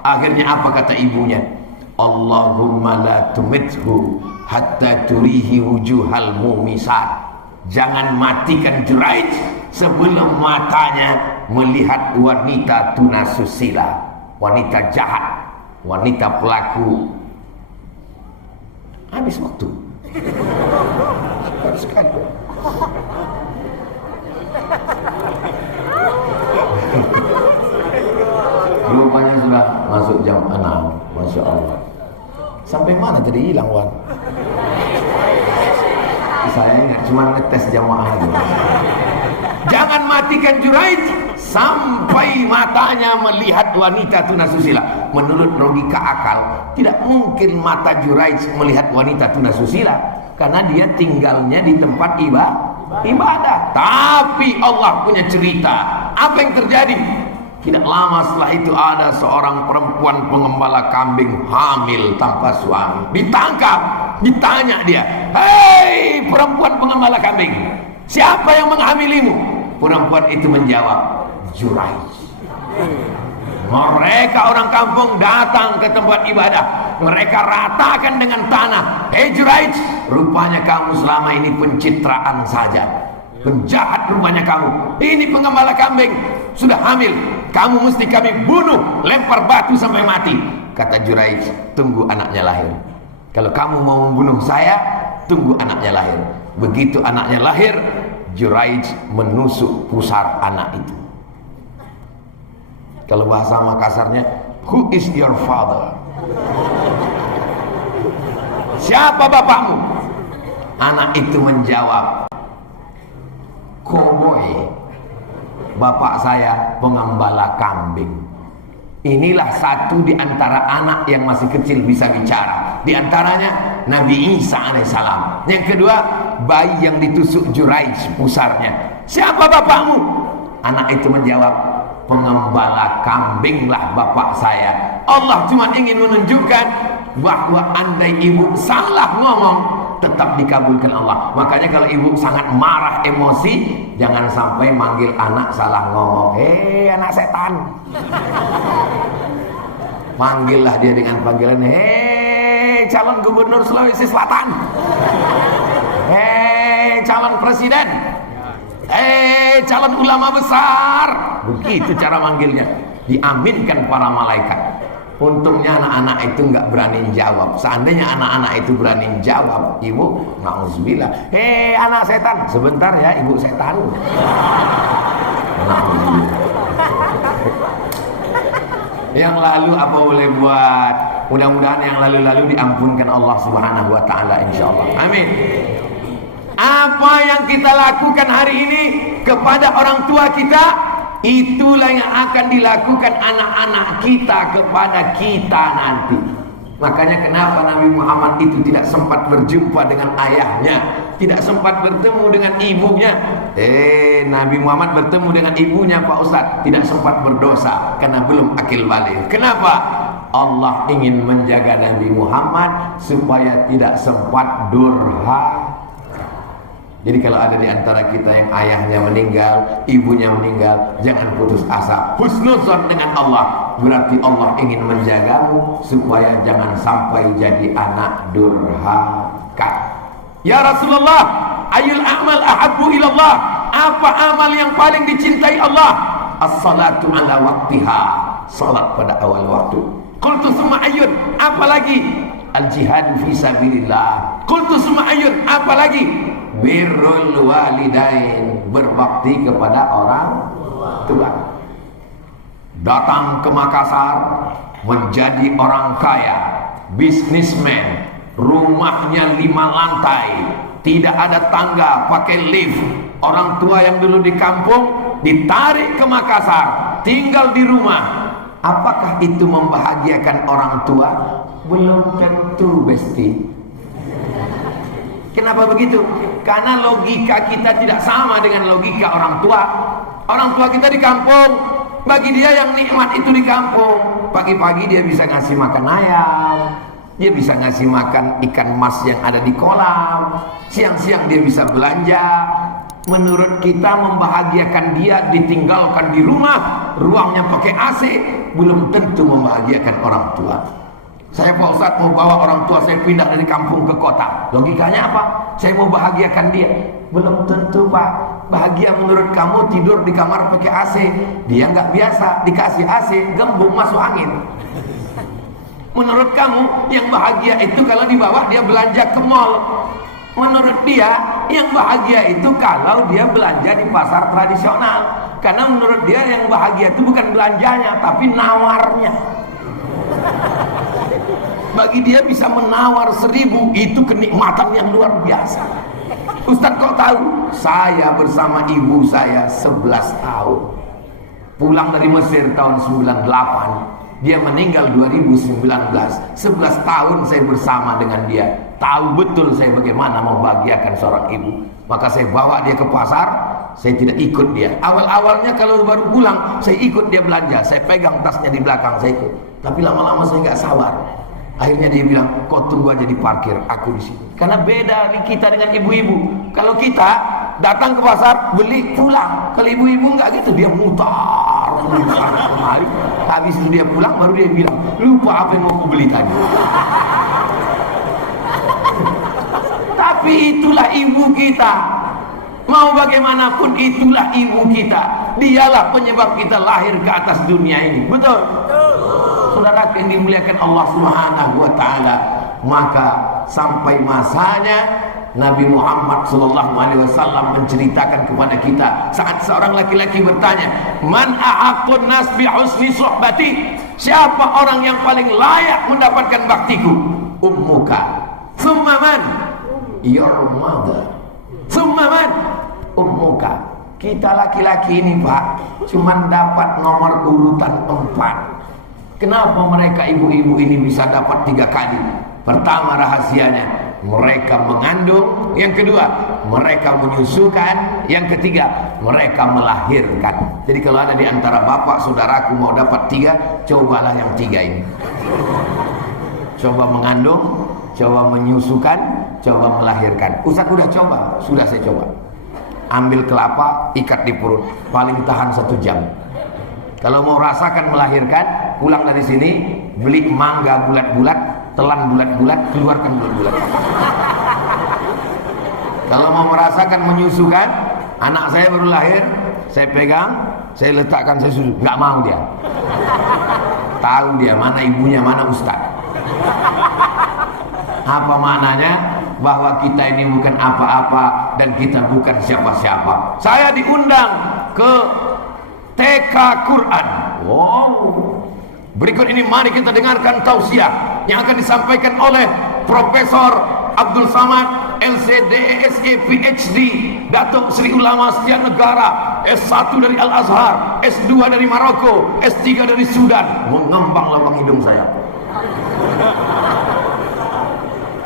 Akhirnya apa kata ibunya? Allahumma la tumithu hatta turihi wujuhal mumisat. Jangan matikan Juraij sebelum matanya melihat wanita tunasusila, wanita jahat, wanita pelaku. Habis waktu. Cepat sekali. Rupanya sudah masuk jam 6. Masya Allah. Sampai mana jadi hilang, Wan? Saya ingat cuma ngetes jamaah aja. Jangan matikan Juraij sampai matanya melihat wanita tunasusila. Menurut logika akal, tidak mungkin mata Juraij melihat wanita tunasusila karena dia tinggalnya di tempat ibadah. Tapi Allah punya cerita. Apa yang terjadi? Tidak lama setelah itu ada seorang perempuan pengembala kambing hamil tanpa suami. Ditangkap, ditanya dia, "Hei perempuan pengembala kambing, siapa yang menghamilimu?" Perempuan itu menjawab, "Juraij." Mereka orang kampung datang ke tempat ibadah. Mereka ratakan dengan tanah. "Hei Juraij, rupanya kamu selama ini pencitraan saja. Penjahat rupanya kamu. Ini pengembala kambing sudah hamil. Kamu mesti kami bunuh, lempar batu sampai mati." Kata Juraij, "Tunggu anaknya lahir. Kalau kamu mau membunuh saya, tunggu anaknya lahir." Begitu anaknya lahir, Juraij menusuk pusar anak itu. Kalau bahasa Makassarnya, "Who is your father?" Siapa bapakmu? Anak itu menjawab, "Koboi. Bapak saya pengembala kambing." Inilah satu di antara anak yang masih kecil bisa bicara. Di antaranya Nabi Isa alaihissalam. Yang kedua, bayi yang ditusuk Juraij pusarnya. "Siapa bapakmu?" Anak itu menjawab, "Pengembala kambinglah bapak saya." Allah cuma ingin menunjukkan bahwa andai ibu salah ngomong, tetap dikabulkan Allah. Makanya kalau ibu sangat marah, emosi, jangan sampai manggil anak salah ngomong. "Hei anak setan." Panggillah dia dengan panggilan, "Hei calon gubernur Sulawesi Selatan. Hei calon presiden. Hei calon ulama besar." Begitu cara manggilnya. Diaminkan para malaikat. Untungnya anak-anak itu nggak berani jawab. Seandainya anak-anak itu berani jawab, ibu na'udzubillah, "Hei anak setan." "Sebentar ya ibu setan." Na'udzubillah. Yang lalu apa boleh buat. Mudah-mudahan yang lalu-lalu diampunkan Allah Subhanahu wa taala insyaallah. Amin. Apa yang kita lakukan hari ini kepada orang tua kita, itulah yang akan dilakukan anak-anak kita kepada kita nanti. Makanya kenapa Nabi Muhammad itu tidak sempat berjumpa dengan ayahnya, tidak sempat bertemu dengan ibunya. Nabi Muhammad bertemu dengan ibunya Pak Ustadz, tidak sempat berdosa karena belum akil balik. Kenapa? Allah ingin menjaga Nabi Muhammad supaya tidak sempat durhaka. Jadi kalau ada di antara kita yang ayahnya meninggal, ibunya meninggal, jangan putus asa. Husnuzon dengan Allah. Berarti Allah ingin menjagamu supaya jangan sampai jadi anak durhaka. Ya Rasulullah, ayul a'mal ahabbu ilallah. Apa amal yang paling dicintai Allah? As-salatu ala waktiha. Salat pada awal waktu. Qultu summa ayyun. Apa lagi? Al-jihadu fi sabilillah. Qultu summa ayyun. Apa lagi? Birrul walidain, berbakti kepada orang tua. Datang ke Makassar, menjadi orang kaya, bisnismen, rumahnya 5 lantai, tidak ada tangga, pakai lift. Orang tua yang dulu di kampung ditarik ke Makassar, tinggal di rumah. Apakah itu membahagiakan orang tua? Belum tentu, Besti. Kenapa begitu? Karena logika kita tidak sama dengan logika orang tua. Orang tua kita di kampung, bagi dia yang nikmat itu di kampung. Pagi-pagi dia bisa ngasih makan ayam, dia bisa ngasih makan ikan mas yang ada di kolam. Siang-siang dia bisa belanja. Menurut kita membahagiakan dia ditinggalkan di rumah, ruangnya pakai AC, belum tentu membahagiakan orang tua. Saya Pak Ustadz mau bawa orang tua saya pindah dari kampung ke kota. Logikanya apa? Saya mau bahagiakan dia. Belum tentu Pak. Bahagia menurut kamu tidur di kamar pakai AC. Dia nggak biasa, dikasih AC, gembung masuk angin. Menurut kamu yang bahagia itu kalau di bawah dia belanja ke mall. Menurut dia yang bahagia itu kalau dia belanja di pasar tradisional. Karena menurut dia yang bahagia itu bukan belanjanya tapi nawarnya. Bagi dia bisa menawar 1000 itu kenikmatan yang luar biasa. Ustadz kok tahu? Saya bersama ibu saya 11 tahun. Pulang dari Mesir tahun 98. Dia meninggal 2019. 11 tahun saya bersama dengan dia. Tahu betul saya bagaimana membahagiakan seorang ibu. Maka saya bawa dia ke pasar. Saya tidak ikut dia. Awal-awalnya kalau baru pulang, saya ikut dia belanja. Saya pegang tasnya di belakang, saya ikut. Tapi lama-lama saya nggak sabar. Akhirnya dia bilang, kau tunggu aja di parkir, aku di sini. Karena beda nih kita dengan ibu-ibu. Kalau kita datang ke pasar, beli, pulang. Kalau ibu-ibu nggak gitu, dia mutar kemari. Habis itu dia pulang, baru dia bilang, lupa apa yang mau aku beli tadi. Tapi itulah ibu kita. Mau bagaimanapun itulah ibu kita. Dialah penyebab kita lahir ke atas dunia ini. Betul? Saudara yang dimuliakan Allah Subhanahu wa taala, maka sampai masanya Nabi Muhammad sallallahu alaihi wasallam menceritakan kepada kita saat seorang laki-laki bertanya, "Man ahaqqun nas bi husni suhbati?" Siapa orang yang paling layak mendapatkan baktiku? Ummuka. Tsumma man? Your mother. Tsumma man? Ummuka. Kita laki-laki ini Pak cuman dapat nomor urutan 4. Kenapa mereka ibu-ibu ini bisa dapat 3 kali? Pertama rahasianya, mereka mengandung. Yang kedua, mereka menyusukan. Yang ketiga, mereka melahirkan. Jadi kalau ada di antara bapak saudaraku mau dapat 3, cobalah yang 3 ini. Coba mengandung, coba menyusukan, coba melahirkan. Ustaz udah coba? Sudah saya coba. Ambil kelapa, ikat di perut, paling tahan 1 jam. Kalau mau rasakan melahirkan, pulang dari sini, beli mangga bulat-bulat, telan bulat-bulat, keluarkan bulat-bulat. Kalau mau merasakan menyusukan, anak saya baru lahir, saya pegang, saya letakkan, saya susu, nggak mau dia. Tahu dia mana ibunya, mana ustaz. Apa maknanya? Bahwa kita ini bukan apa-apa dan kita bukan siapa-siapa. Saya diundang ke TK Quran. Wow. Berikut ini mari kita dengarkan tausiah yang akan disampaikan oleh Profesor Abdul Samad LCDESE PhD, Datuk Seri Ulama Setia Negara, S1 dari Al-Azhar, S2 dari Maroko, S3 dari Sudan. Mengembang lubang hidung saya.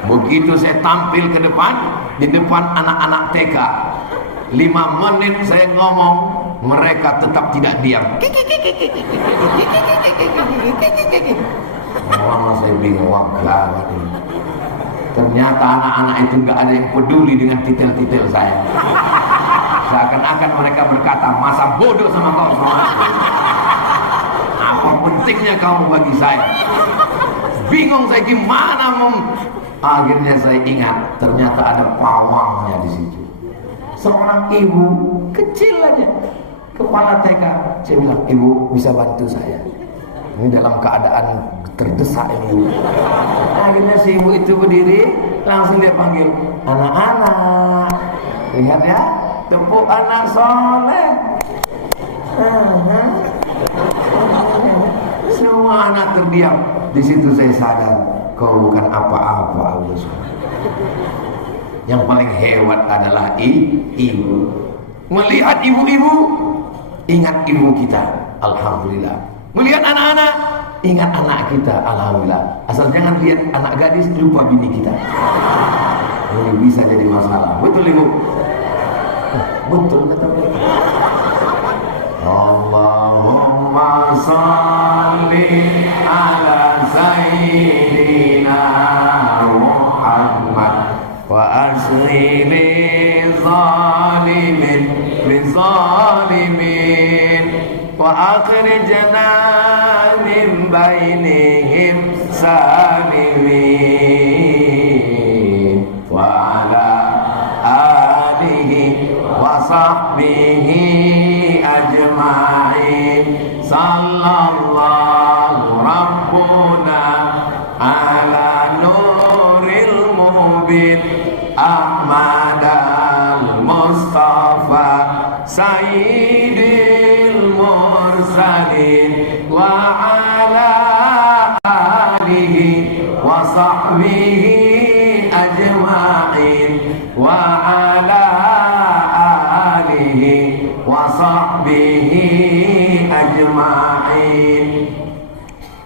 Begitu saya tampil ke depan, di depan anak-anak TK, 5 menit saya ngomong, mereka tetap tidak diam. Lama saya bingung, wah gawat ini. Ternyata anak-anak itu nggak ada yang peduli dengan titel-titel saya. Seakan-akan mereka berkata, masa bodoh sama kau semua. Apa pentingnya kamu bagi saya? Bingung saya gimana Akhirnya saya ingat, ternyata ada pawangnya di situ. Seorang ibu kecil aja, kepala TK. Saya bilang, ibu bisa bantu saya? Ini dalam keadaan terdesak ini. Akhirnya si ibu itu berdiri, langsung dia panggil, anak-anak, lihat ya, tepuk anak soleh. Semua anak terdiam. Di situ saya sadar, kau bukan apa-apa Allah. Yang paling hebat adalah ibu. Melihat ibu-ibu, ingat ibu kita, alhamdulillah. Melihat anak-anak, ingat anak kita, alhamdulillah. Asal jangan lihat anak gadis, lupa bini kita. Ini bisa jadi masalah. Betul ibu? Betul kata mereka. Allahumma salli Muhammad wa asli zalimin bizalimin wa akhrijna min bainihim salimin wa ala alihi wa sahbihi ajma'in sallallahu rabbuna ala nuril mubin Ahmad al-Mustafa Sayyidil Mursalin wa ala alihi wa sahbihi ajma'in wa ala alihi wa sahbihi ajma'in.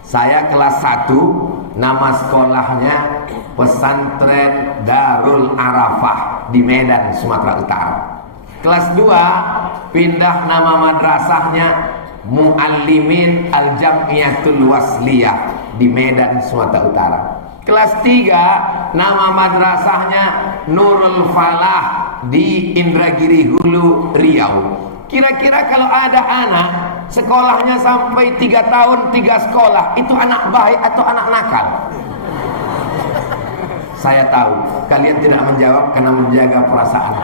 Saya kelas 1, nama sekolahnya Pesantren Darul Arafah di Medan, Sumatera Utara. Kelas 2 pindah nama madrasahnya Muallimin Al-Jam'iyatul Wasliyah di Medan, Sumatera Utara. Kelas 3 nama madrasahnya Nurul Falah di Indragiri Hulu, Riau. Kira-kira kalau ada anak sekolahnya sampai 3 tahun 3 sekolah, itu anak baik atau anak nakal? Saya tahu kalian tidak menjawab karena menjaga perasaan.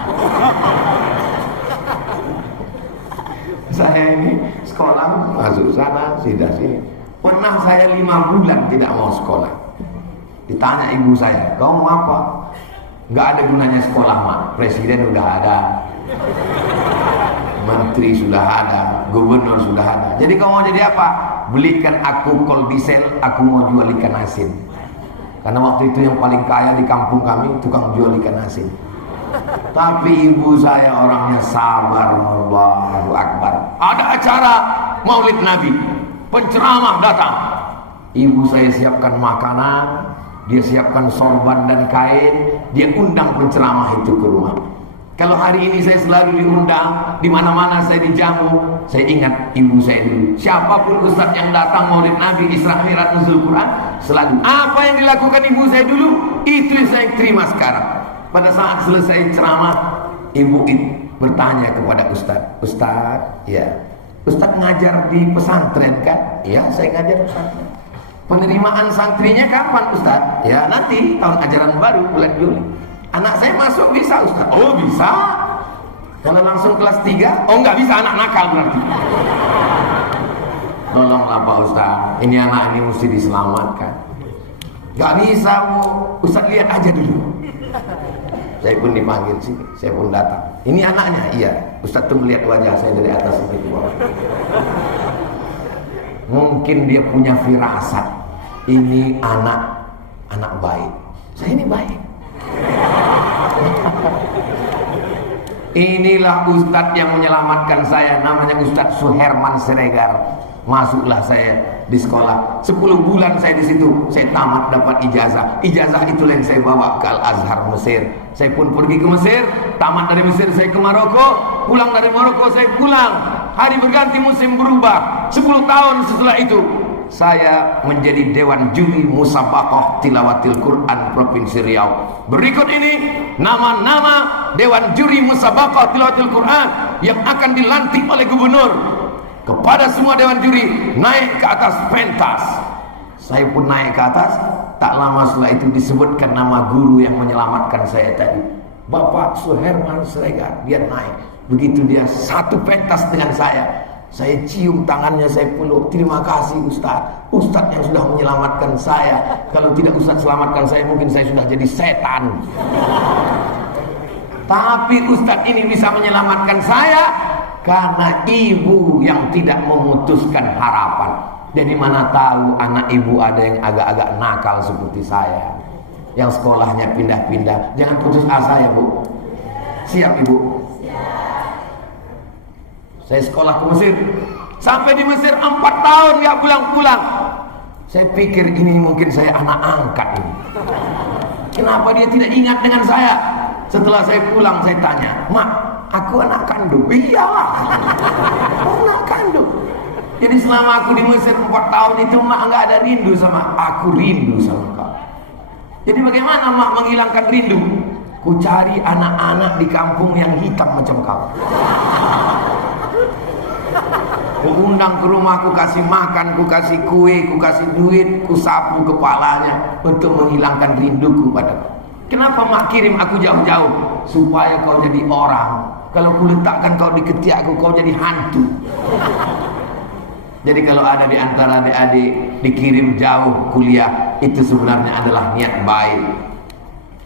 Saya ini sekolah masuk sana sini sini. Pernah saya 5 bulan tidak mau sekolah. Ditanya ibu saya, kamu mau apa? Gak ada gunanya sekolah, Mak. Presiden udah ada, menteri sudah ada, gubernur sudah ada. Jadi kamu mau jadi apa? Belikan aku kol diesel, aku mau jual ikan asin. Karena waktu itu yang paling kaya di kampung kami tukang jual ikan asin. Tapi ibu saya orangnya sabar, Allahu Akbar. Ada acara Maulid Nabi, penceramah datang. Ibu saya siapkan makanan, dia siapkan sorban dan kain, dia undang penceramah itu ke rumah. Kalau hari ini saya selalu diundang, di mana-mana saya dijamu, saya ingat ibu saya dulu. Siapapun ustaz yang datang Maulid Nabi, Isra Mi'raj, Nuzul Quran, selalu apa yang dilakukan ibu saya dulu, itu yang saya terima sekarang. Pada saat selesai ceramah, ibu bertanya kepada ustaz, Ustaz, ya, Ustaz ngajar di pesantren kan? Ya, saya ngajar di pesantren. Penerimaan santrinya kapan Ustaz? Ya, nanti tahun ajaran baru bulan Juli. Anak saya masuk bisa Ustaz? Oh bisa. Kalau langsung kelas 3? Oh nggak bisa, anak nakal berarti. Tolonglah Pak Ustaz, ini anak ini mesti diselamatkan. Nggak bisa Bu, Ustaz lihat aja dulu. Saya pun dipanggil sini, saya pun datang. Ini anaknya? Iya. Ustaz tuh melihat wajah saya dari atas sampai ke bawah. Mungkin dia punya firasat, ini anak baik. Saya ini baik. Inilah Ustadz yang menyelamatkan saya, namanya Ustadz Suherman Siregar. Masuklah saya di sekolah 10 bulan saya di situ, saya tamat dapat ijazah. Ijazah itulah yang saya bawa ke Al-Azhar Mesir. Saya pun pergi ke Mesir, tamat dari Mesir saya ke Maroko, pulang dari Maroko saya pulang. Hari berganti musim berubah. 10 tahun setelah itu saya menjadi Dewan Juri Musabaqah Tilawatil Quran Provinsi Riau. Berikut ini nama-nama Dewan Juri Musabaqah Tilawatil Quran yang akan dilantik oleh gubernur. Kepada semua Dewan Juri, naik ke atas pentas. Saya pun naik ke atas. Tak lama setelah itu disebutkan nama guru yang menyelamatkan saya tadi, Bapak Suherman Siregar. Dia naik. Begitu dia satu pentas dengan saya cium tangannya, saya peluk. Terima kasih Ustaz, Ustaz yang sudah menyelamatkan saya. Kalau tidak Ustaz selamatkan saya, mungkin saya sudah jadi setan. Tapi Ustaz ini bisa menyelamatkan saya karena ibu yang tidak memutuskan harapan. Jadi mana tahu anak ibu ada yang agak-agak nakal seperti saya, yang sekolahnya pindah-pindah. Jangan putus asa ya Bu. Siap Ibu? Saya sekolah ke Mesir, sampai di Mesir 4 tahun gak pulang-pulang. Saya pikir ini mungkin saya anak angkat ini. Kenapa dia tidak ingat dengan saya? Setelah saya pulang saya tanya, Mak, aku anak kandung. Iyalah, anak kandung. Jadi selama aku di Mesir 4 tahun itu Mak gak ada rindu sama aku, rindu sama kau. Jadi bagaimana mak menghilangkan rindu? Ku cari anak-anak di kampung yang hitam macam kau. Ku undang ke rumah, ku kasih makan, ku kasih kue, ku kasih duit, ku sapu kepalanya untuk menghilangkan rinduku padaku. Kenapa mak kirim aku jauh-jauh? Supaya kau jadi orang. Kalau ku letakkan kau di ketiakku, kau jadi hantu. Jadi kalau ada di antara adik-adik dikirim jauh kuliah, itu sebenarnya adalah niat baik.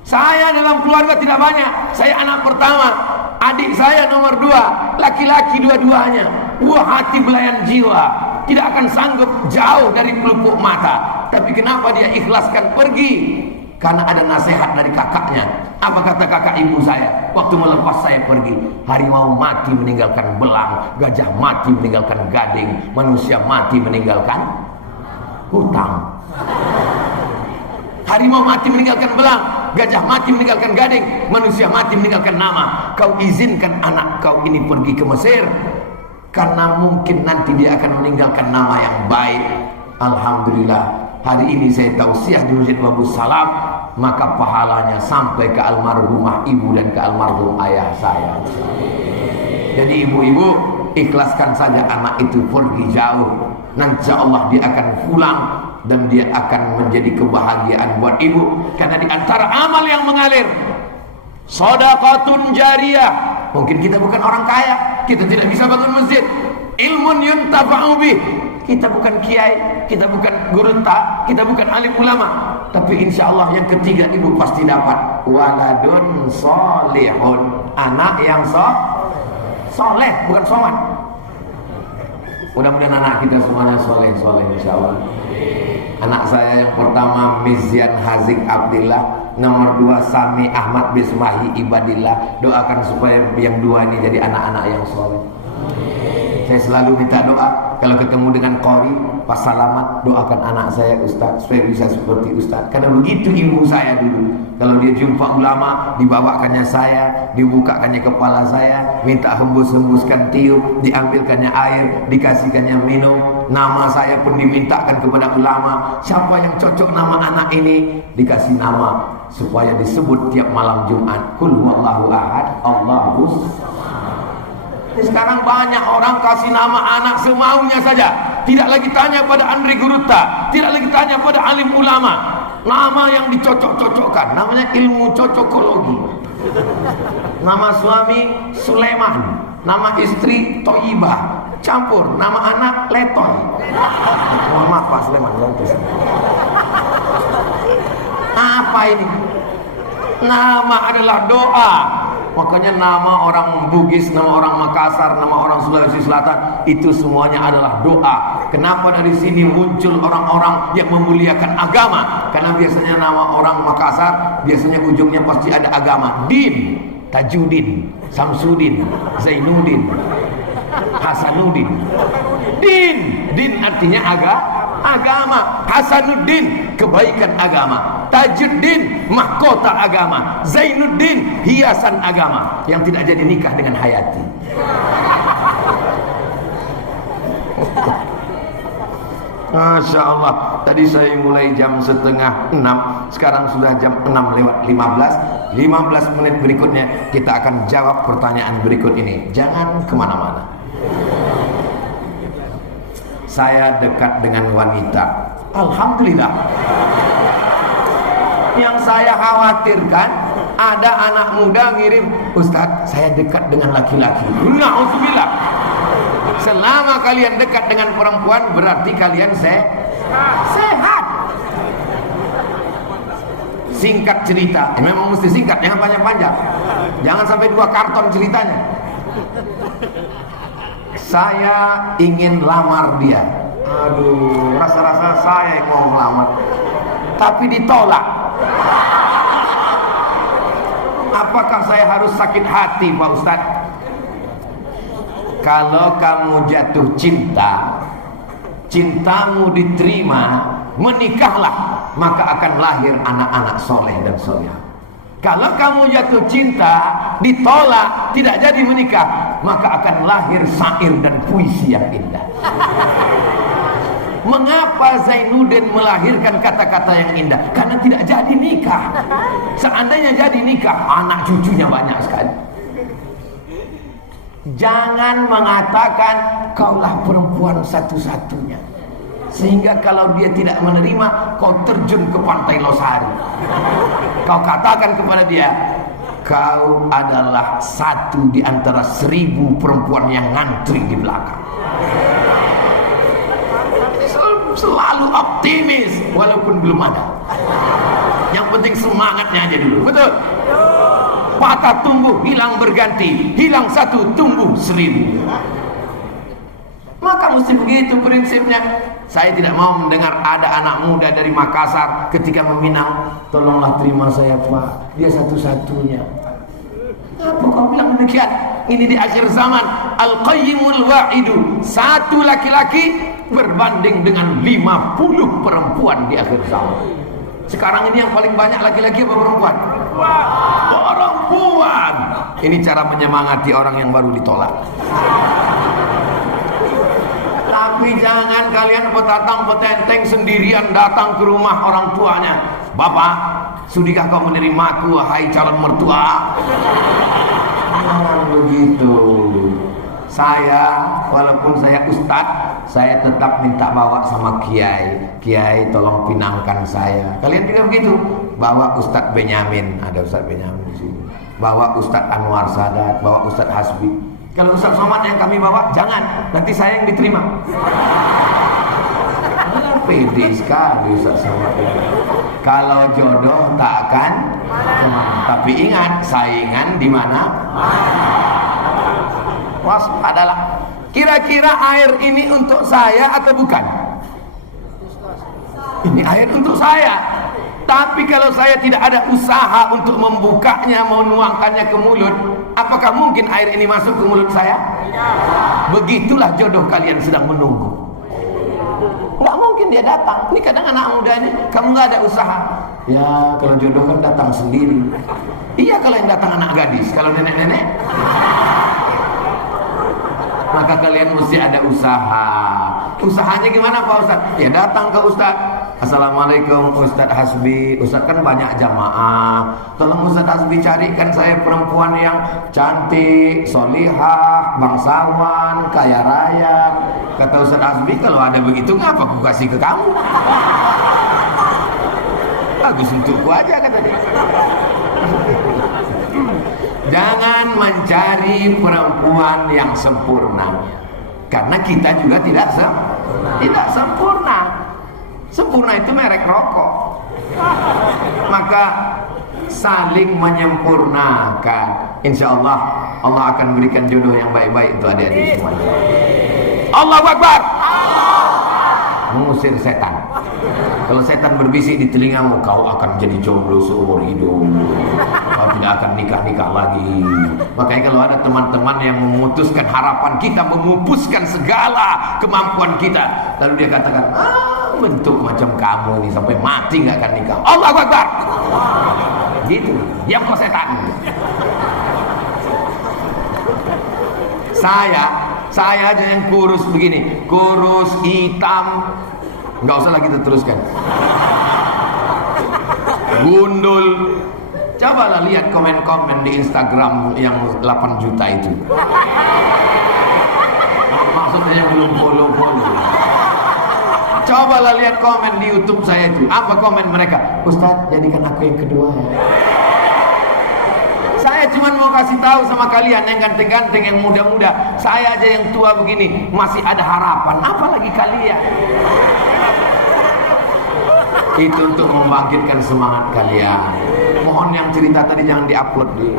Saya dalam keluarga tidak banyak. Saya anak pertama. Adik saya nomor 2, laki-laki dua-duanya. Buah hati belayan jiwa, tidak akan sanggup jauh dari pelupuk mata. Tapi kenapa dia ikhlaskan pergi? Karena ada nasihat dari kakaknya. Apa kata kakak ibu saya waktu melepas saya pergi? Harimau mati meninggalkan belang, gajah mati meninggalkan gading, manusia mati meninggalkan hutang. Harimau mati meninggalkan belang, gajah mati meninggalkan gading, manusia mati meninggalkan nama. Kau izinkan anak kau ini pergi ke Mesir, karena mungkin nanti dia akan meninggalkan nama yang baik. Alhamdulillah, hari ini saya tausiah di Masjid Babus Salam, maka pahalanya sampai ke almarhumah ibu dan ke almarhum ayah saya. Jadi ibu-ibu, ikhlaskan saja anak itu pergi jauh. Nanti Allah dia akan pulang dan dia akan menjadi kebahagiaan buat ibu. Karena di antara amal yang mengalir, shadaqatun jariyah. Mungkin kita bukan orang kaya, kita tidak bisa bangun masjid. Ilmun yuntafa'u bih. Kita bukan kiai, kita bukan guru tak, kita bukan alim ulama. Tapi insya Allah yang ketiga ibu pasti dapat. Waladun solihun. Anak yang soleh, bukan somat. Mudah-mudahan anak kita semuanya soleh insya Allah. Anak saya yang pertama Mizyan Hazik Abdillah, nomor 2 Sami Ahmad Bismahi Ibadillah. Doakan supaya yang 2 ini jadi anak-anak yang soleh. Saya selalu minta doa kalau ketemu dengan qori pas salamat, doakan anak saya Ustaz supaya bisa seperti Ustaz. Karena begitu ibu saya dulu. Kalau dia jumpa ulama, dibawakannya saya, dibukakannya kepala saya, minta hembus-hembuskan tiup, diambilkannya air, dikasihkannya minum. Nama saya pun dimintakan kepada ulama. Siapa yang cocok nama anak ini, dikasih nama supaya disebut tiap malam Jumat. Qul huwallahu ahad, Allahus. Sekarang banyak orang kasih nama anak semaunya saja. Tidak lagi tanya pada Andri Guruta, tidak lagi tanya pada alim ulama. Nama yang dicocok-cocokkan namanya ilmu cocokologi. Nama suami Sulaiman, nama istri Toyibah, campur nama anak Letoy. Mohon maaf Pak Sulaiman, apa ini? Nama adalah doa. Makanya nama orang Bugis, nama orang Makassar, nama orang Sulawesi Selatan, itu semuanya adalah doa. Kenapa dari sini muncul orang-orang yang memuliakan agama? Karena biasanya nama orang Makassar, biasanya ujungnya pasti ada agama. Din, Tajudin, Samsudin, Zainuddin, Hasanuddin. Din artinya agama. Hasanuddin, kebaikan agama. Tajuddin, mahkota agama. Zainuddin, hiasan agama. Yang tidak jadi nikah dengan Hayati. Masya Allah. Tadi saya mulai jam 5:30, sekarang sudah jam 6:15. 15 menit berikutnya kita akan jawab pertanyaan berikut ini. Jangan kemana-mana. Saya dekat dengan wanita. Alhamdulillah. Yang saya khawatirkan, ada anak muda ngirim, Ustaz, saya dekat dengan laki-laki. Na'udzubillah. Selama kalian dekat dengan perempuan, berarti kalian sehat. Singkat cerita, memang mesti singkat, jangan panjang-panjang. Jangan sampai 2 karton ceritanya. Saya ingin lamar dia. Aduh, rasa-rasa saya yang mau melamar, tapi ditolak. Apakah saya harus sakit hati, Pak Ustaz? Kalau kamu jatuh cinta, cintamu diterima, menikahlah, maka akan lahir anak-anak soleh dan soleh. Kalau kamu jatuh cinta, ditolak, tidak jadi menikah, maka akan lahir syair dan puisi yang indah. Mengapa Zainuddin melahirkan kata-kata yang indah? Karena tidak jadi nikah. Seandainya jadi nikah, anak cucunya banyak sekali. Jangan mengatakan kaulah perempuan satu-satunya, sehingga kalau dia tidak menerima, kau terjun ke pantai Losari. Kau katakan kepada dia, kau adalah satu di antara 1000 perempuan yang ngantri di belakang. Selalu optimis walaupun belum ada. Yang penting semangatnya aja dulu. Betul? Patah tumbuh hilang berganti, hilang satu tumbuh 1000. Maka mesti begitu prinsipnya. Saya tidak mau mendengar ada anak muda dari Makassar ketika meminang, tolonglah terima saya Pak, dia satu-satunya. Apa kau bilang demikian? Ini di akhir zaman. Al-Qayyimul Wa'idu, satu laki-laki berbanding dengan 50 perempuan di akhir zaman. Sekarang ini yang paling banyak laki-laki apa perempuan? Perempuan. Ini cara menyemangati orang yang baru ditolak. Tapi jangan kalian petantang-petenteng sendirian datang ke rumah orang tuanya. Bapak, sudikah kau menerimaku wahai calon mertua? Jangan begitu. Saya, walaupun saya ustadz, saya tetap minta bawa sama kiai. Kiai tolong pinangkan saya. Kalian juga begitu. Bawa Ustadz Benyamin, ada Ustadz Benyamin di sini. Bawa Ustadz Anwar Sadat, bawa Ustadz Hasbi. Kalau Ustadz Somad yang kami bawa, jangan, nanti saya yang diterima. Pede sekali Ustadz Somad. Kalau jodoh tak akan, tapi ingat saingan di mana? Waspadalah. Kira-kira air ini untuk saya atau bukan? Ini air untuk saya. Tapi kalau saya tidak ada usaha untuk membukanya, menuangkannya ke mulut, apakah mungkin air ini masuk ke mulut saya? Begitulah jodoh kalian sedang menunggu. Nggak mungkin dia datang. Ini kadang anak muda ini, kamu nggak ada usaha. Ya kalau jodoh kan datang sendiri. Iya kalau yang datang anak gadis. Kalau nenek-nenek, maka kalian mesti ada usaha. Usahanya gimana Pak Ustaz? Ya datang ke Ustaz. Assalamualaikum Ustaz Hasbi. Ustaz kan banyak jamaah. Tolong Ustaz Hasbi carikan saya perempuan yang cantik, solihah, bangsawan, kaya raya. Kata Ustaz Hasbi, kalau ada begitu ngapa aku kasih ke kamu? Bagus untukku aja kata dia. Jangan mencari perempuan yang sempurna, karena kita juga tidak sempurna. Sempurna itu merek rokok. Maka saling menyempurnakan. Insya Allah Allah akan berikan jodoh yang baik-baik untuk adik-adik semuanya. Allahu Akbar. Mengusir setan. Kalau setan berbisik di telingamu, kau akan jadi jomblo seumur hidup, kau tidak akan nikah-nikah lagi. Makanya kalau ada teman-teman yang memutuskan harapan kita, memupuskan segala kemampuan kita, lalu dia katakan, bentuk macam kamu ini sampai mati nggak akan nikah. Allahu Akbar. Gitu, diam kau setan. Saya aja yang kurus begini, kurus, hitam, nggak usah lagi kita teruskan. Gundul. Cobalah lihat komen-komen di Instagram yang 8 juta itu. Maksudnya yang belum follow. Cobalah lihat komen di YouTube saya itu. Apa komen mereka? Ustadz, jadikan aku yang kedua ya. Saya cuma mau kasih tahu sama kalian yang ganteng-ganteng, yang muda-muda. Saya aja yang tua begini masih ada harapan, apalagi kalian. Itu untuk membangkitkan semangat kalian. Mohon yang cerita tadi jangan diupload di.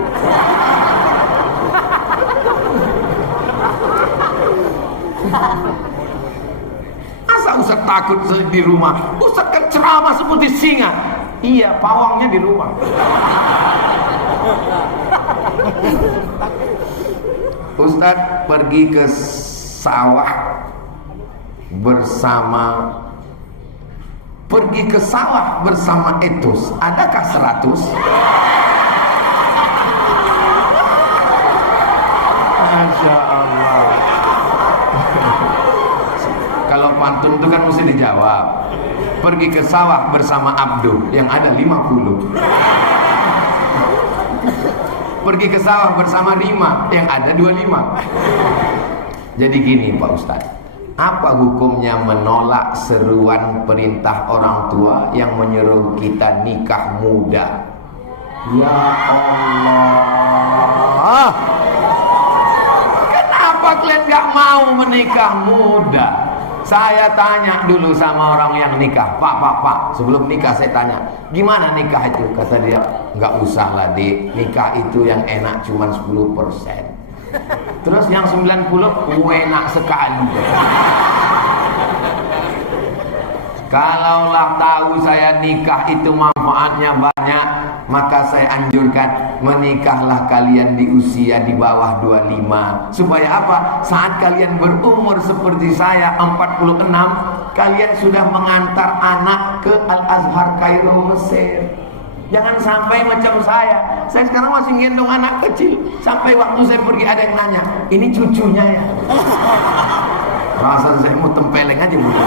Asa Ustaz takut di rumah? Ustaz kan ceramah seperti singa. Iya, pawangnya di rumah. Ustaz pergi ke sawah bersama etos. Adakah 100? Masya Allah. Kalau pantun itu kan mesti usah dijawab. Pergi ke sawah bersama Abdul yang ada 50. Pergi ke sawah bersama Rima yang ada 25. Jadi gini Pak Ustadz, apa hukumnya menolak seruan perintah orang tua yang menyuruh kita nikah muda? Ya Allah, kenapa kalian gak mau menikah muda? Saya tanya dulu sama orang yang nikah, Pak, sebelum nikah saya tanya, gimana nikah itu? Kata dia, gak usah lah Dik, nikah itu yang enak cuma 10%. Terus yang 90 enak sekali. Kalaulah tahu saya nikah itu manfaatnya banyak, maka saya anjurkan menikahlah kalian di usia di bawah 25. Supaya apa? Saat kalian berumur seperti saya 46, kalian sudah mengantar anak ke Al-Azhar Kairo Mesir. Jangan sampai macam saya. Saya sekarang masih gendong anak kecil. Sampai waktu saya pergi ada yang nanya, ini cucunya ya? Rasa saya mau tempeleng aja muka.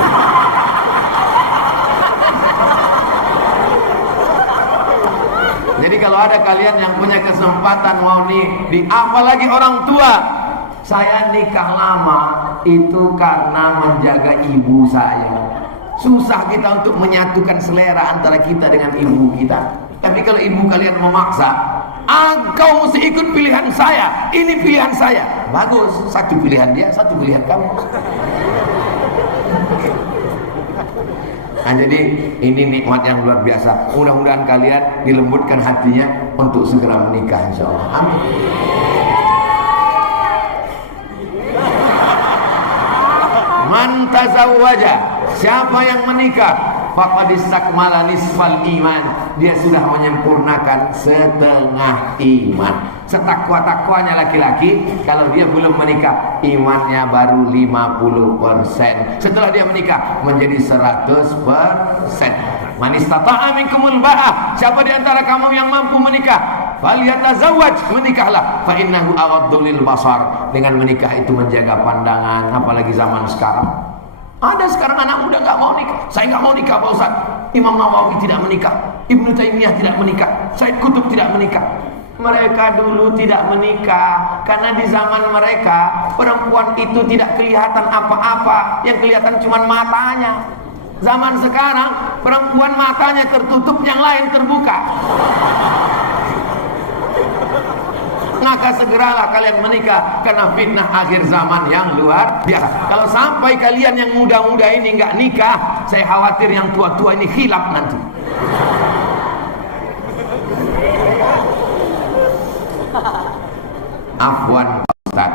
Jadi kalau ada kalian yang punya kesempatan mau di apalagi orang tua, saya nikah lama itu karena menjaga ibu saya. Susah kita untuk menyatukan selera antara kita dengan ibu kita. Tapi kalau ibu kalian memaksa, engkau mesti ikut pilihan saya, ini pilihan saya. Bagus, satu pilihan dia, satu pilihan kamu. Nah, jadi ini nikmat yang luar biasa. Mudah-mudahan kalian dilembutkan hatinya untuk segera menikah, insya Allah. Amin. Man tazawwaja, siapa yang menikah, faqad istakmala nisfal iman, dia sudah menyempurnakan setengah iman. Setakwa-takwanya laki-laki, kalau dia belum menikah, imannya baru 50%. Setelah dia menikah, menjadi 100%. Man istata'a minkumul ba'ah, siapa di antara kamu yang mampu menikah, falyatazawwaj, menikahlah, fa innahu aghaddu lil basar. Dengan menikah itu menjaga pandangan, apalagi zaman sekarang. Ada sekarang anak muda gak mau nikah. Saya gak mau nikah Pak Ustaz. Imam Nawawi tidak menikah, Ibnu Taimiyah tidak menikah, Said Qutb tidak menikah. Mereka dulu tidak menikah karena di zaman mereka perempuan itu tidak kelihatan apa-apa, yang kelihatan cuma matanya. Zaman sekarang perempuan matanya tertutup, yang lain terbuka. Maka segeralah kalian menikah, karena fitnah akhir zaman yang luar biasa. Kalau sampai kalian yang muda-muda ini nggak nikah, saya khawatir yang tua-tua ini khilaf nanti. Afwan Pak Ustaz,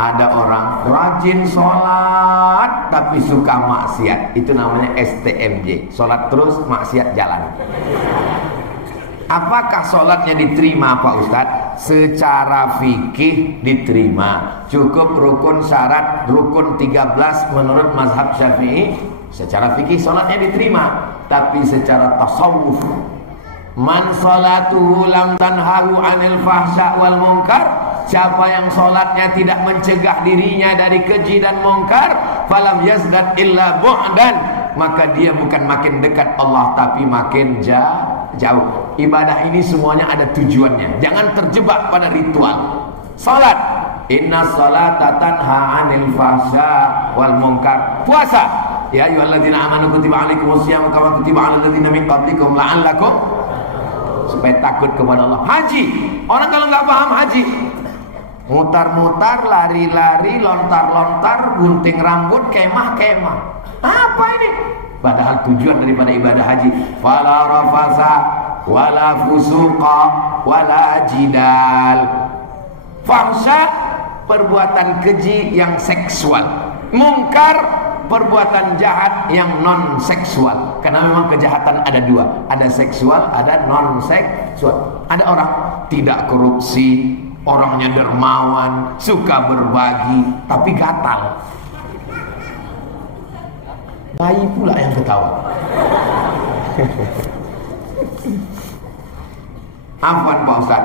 ada orang rajin sholat tapi suka maksiat, itu namanya STMJ, sholat terus maksiat jalan. Apakah sholatnya diterima Pak Ustadz? Secara fikih diterima. Cukup rukun syarat, rukun 13 menurut mazhab Syafi'i. Secara fikih sholatnya diterima. Tapi secara tasawuf, man sholatuhu lam tanhahu anil fahsya wal munkar, siapa yang sholatnya tidak mencegah dirinya dari keji dan munkar, falam yazdad illa bu'dan, maka dia bukan makin dekat Allah tapi makin jauh. Ibadah ini semuanya ada tujuannya. Jangan terjebak pada ritual. Salat, inna salata tanha 'anil fahsya wal munkar. Puasa, ya ayyuhalladzina amanu kutiba 'alaikumus syiyam kama kutiba 'alal ladzina min qablikum la'allakum, supaya takut kepada Allah. Haji, orang kalau nggak paham haji, mutar-mutar, lari-lari, lontar-lontar, gunting rambut, kemah-kemah. Apa ini? Padahal tujuan daripada ibadah haji, fala rafasa wala fusuqa wala jidal. Fahsya, perbuatan keji yang seksual. Mungkar, perbuatan jahat yang non seksual. Karena memang kejahatan ada dua, ada seksual, ada non seksual. Ada orang tidak korupsi, orangnya dermawan, suka berbagi, tapi gatal. Bayi pula yang ketawa. Afwan Pak Ustaz,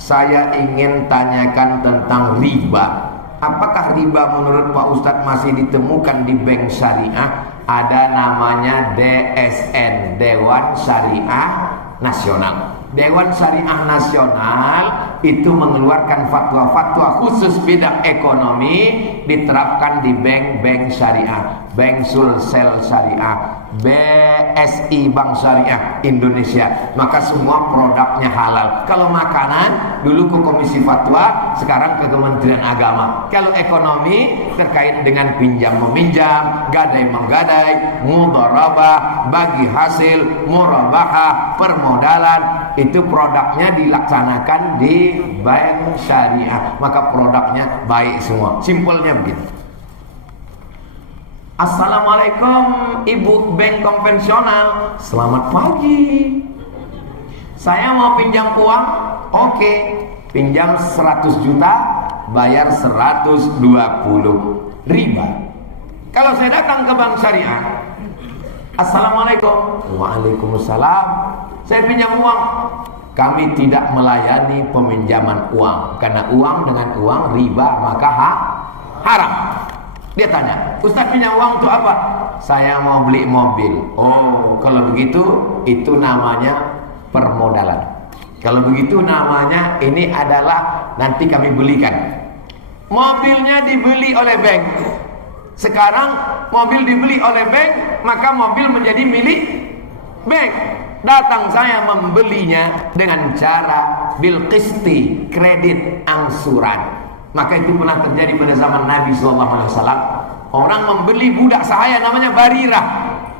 saya ingin tanyakan tentang riba. Apakah riba menurut Pak Ustaz masih ditemukan di bank syariah ada namanya DSN, Dewan Syariah Nasional. Dewan Syariah Nasional itu mengeluarkan fatwa-fatwa khusus bidang ekonomi, diterapkan di bank-bank syariah, Bank Sulsel Syariah, BSI Bank Syariah Indonesia. Maka semua produknya halal. Kalau makanan dulu ke Komisi Fatwa, sekarang ke Kementerian Agama. Kalau ekonomi terkait dengan pinjam meminjam, gadai menggadai, mudharabah, bagi hasil, murabahah, permodalan, itu produknya dilaksanakan di bank syariah. Maka produknya baik semua. Simpelnya begitu. Assalamualaikum Ibu bank konvensional. Selamat pagi. Saya mau pinjam uang. Oke, pinjam 100 juta, bayar 120 riba. Kalau saya datang ke bank syariah, Assalamualaikum. Waalaikumsalam. Saya pinjam uang. Kami tidak melayani peminjaman uang, karena uang dengan uang riba maka haram. Dia tanya, Ustaz pinjam uang untuk apa? Saya mau beli mobil. Oh, kalau begitu itu namanya permodalan. Kalau begitu namanya ini adalah nanti kami belikan. Mobilnya dibeli oleh bank. Sekarang mobil dibeli oleh bank, maka mobil menjadi milik bank. Datang saya membelinya dengan cara bil qisti, kredit angsuran. Maka itu pernah terjadi pada zaman Nabi SAW. Orang membeli budak sahaya namanya Barirah.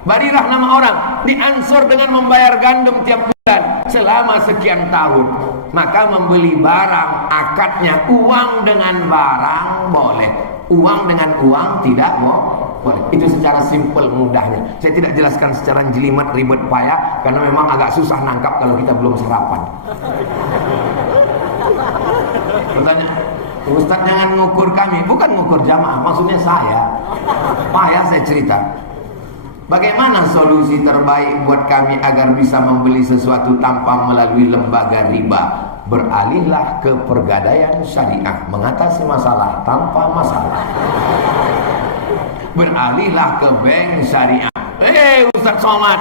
Barirah nama orang, diansur dengan membayar gandum tiap bulan selama sekian tahun. Maka membeli barang, akadnya uang dengan barang boleh, uang dengan uang tidak boleh. Itu secara simpel mudahnya. Saya tidak jelaskan secara jelimet, ribet, payah, karena memang agak susah nangkap kalau kita belum sarapan. Pertanyaan, Ustaz jangan ngukur kami. Bukan ngukur jamaah, maksudnya saya. Payah saya cerita. Bagaimana solusi terbaik buat kami agar bisa membeli sesuatu tanpa melalui lembaga riba? Beralihlah ke pergadaian syariah, mengatasi masalah tanpa masalah. Beralihlah ke bank syariah. Ustaz Somad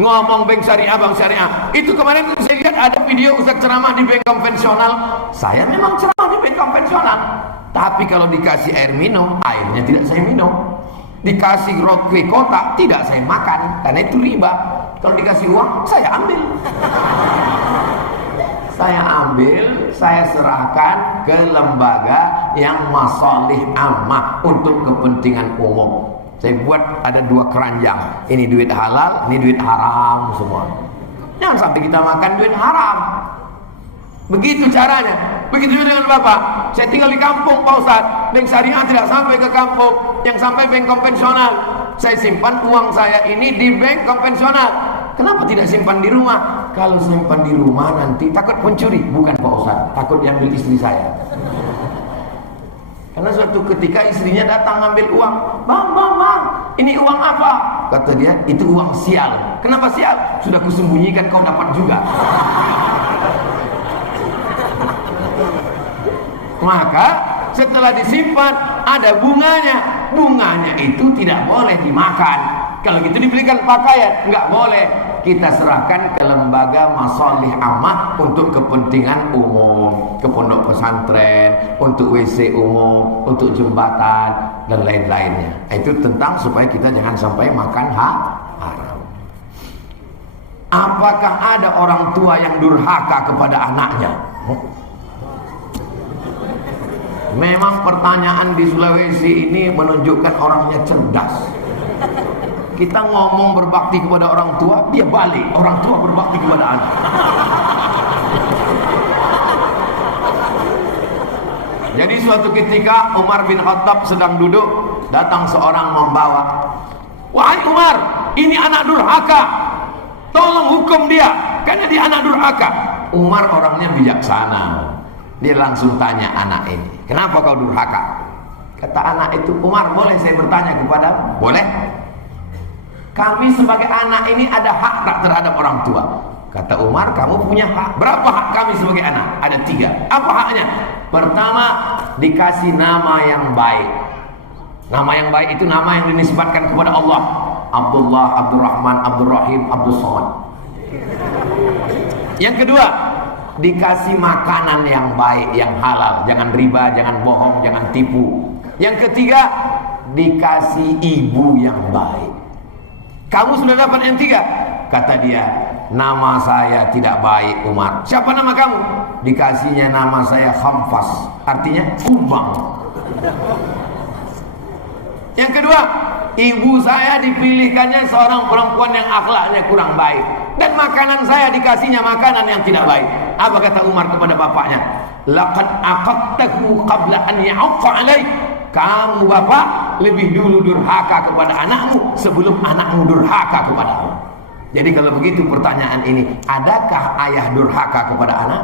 ngomong bank syariah, bank syariah. Itu kemarin saya lihat ada video Ustaz ceramah di bank konvensional. Saya memang ceramah di bank konvensional, tapi kalau dikasih air minum, airnya tidak saya minum. Dikasih roti kotak, tidak saya makan, karena itu riba. Kalau dikasih uang, saya ambil. Saya ambil, saya serahkan ke lembaga yang masalih ammah untuk kepentingan umum. Saya buat ada 2 keranjang. Ini duit halal, ini duit haram semua. Jangan sampai kita makan duit haram. Begitu caranya. Begitu juga dengan Bapak. Saya tinggal di kampung Pak Ustaz. Bank syariah tidak sampai ke kampung, yang sampai bank konvensional. Saya simpan uang saya ini di bank konvensional. Kenapa tidak simpan di rumah? Kalau simpan di rumah nanti takut pencuri. Bukan Pak Ustaz, takut diambil istri saya. Karena suatu ketika istrinya datang ngambil uang. Bang, ini uang apa? Kata dia, itu uang sial. Kenapa sial? Sudah kusembunyikan, kau dapat juga. Maka setelah disimpan ada bunganya. Bunganya itu tidak boleh dimakan. Kalau gitu dibelikan pakaian, nggak boleh. Kita serahkan ke lembaga masalih ammah untuk kepentingan umum, ke pondok pesantren, untuk WC umum, untuk jembatan dan lain-lainnya. Itu tentang supaya kita jangan sampai makan haram. Apakah ada orang tua yang durhaka kepada anaknya? Memang pertanyaan di Sulawesi ini menunjukkan orangnya cerdas. Kita ngomong berbakti kepada orang tua, dia balik. Orang tua berbakti kepada anak. Jadi suatu ketika Umar bin Khattab sedang duduk, datang seorang membawa, "Wahai Umar, ini anak durhaka. Tolong hukum dia, karena dia anak durhaka." Umar orangnya bijaksana. Dia langsung tanya anak ini, "Kenapa kau durhaka?" Kata anak itu, "Umar, boleh saya bertanya kepada?" "Boleh." "Kami sebagai anak ini ada hak tak terhadap orang tua?" Kata Umar, "Kamu punya hak." "Berapa hak kami sebagai anak?" "Ada 3. "Apa haknya?" "Pertama, dikasih nama yang baik." Nama yang baik itu nama yang dinisbatkan kepada Allah. Abdullah, Abdurrahman, Abdurrahim, Abdul Somad. Yang kedua, dikasih makanan yang baik, yang halal, jangan riba, jangan bohong, jangan tipu. Yang ketiga, dikasih ibu yang baik. Kamu sudah dapat yang tiga? Kata dia, nama saya tidak baik Umar. Siapa nama kamu? Dikasihnya nama saya Khamfas, artinya kumbang. Yang kedua, ibu saya dipilihkannya seorang perempuan yang akhlaknya kurang baik, dan makanan saya dikasihnya makanan yang tidak baik. Apa kata Umar kepada bapaknya? Laqad aqadtahu qabla an ya'aqqa alaik. Kamu bapak lebih dulu durhaka kepada anakmu sebelum anakmu durhaka kepadamu. Jadi kalau begitu pertanyaan ini, adakah ayah durhaka kepada anak?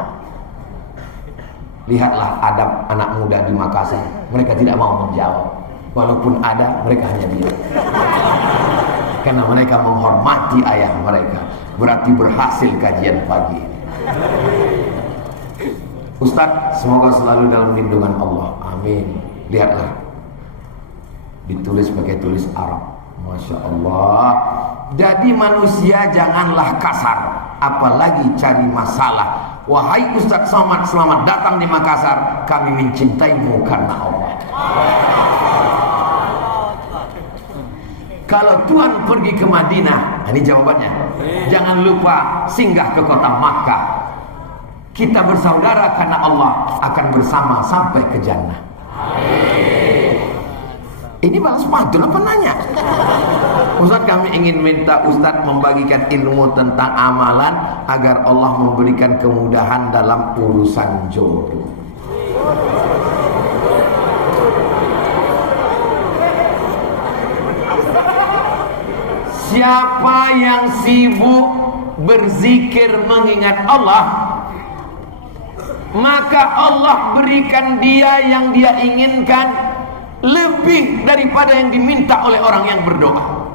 Lihatlah adab anak muda di Makassar, mereka tidak mau menjawab. Walaupun ada, mereka hanya diam. Karena mereka menghormati ayah mereka. Berarti berhasil kajian pagi ini. Ustaz, semoga selalu dalam lindungan Allah. Amin. Lihatlah, ditulis pakai tulis Arab. Masya Allah. Jadi manusia janganlah kasar, apalagi cari masalah. Wahai Ustaz Somad, selamat datang di Makassar. Kami mencintaimu karena Allah. Kalau Tuhan pergi ke Madinah, ini jawabannya. Jangan lupa singgah ke kota Makkah. Kita bersaudara karena Allah, akan bersama sampai ke jannah. Ini balas pantun apa nanya? Ustaz, kami ingin minta Ustaz membagikan ilmu tentang amalan agar Allah memberikan kemudahan dalam urusan jodoh. Siapa yang sibuk berzikir mengingat Allah, maka Allah berikan dia yang dia inginkan lebih daripada yang diminta oleh orang yang berdoa.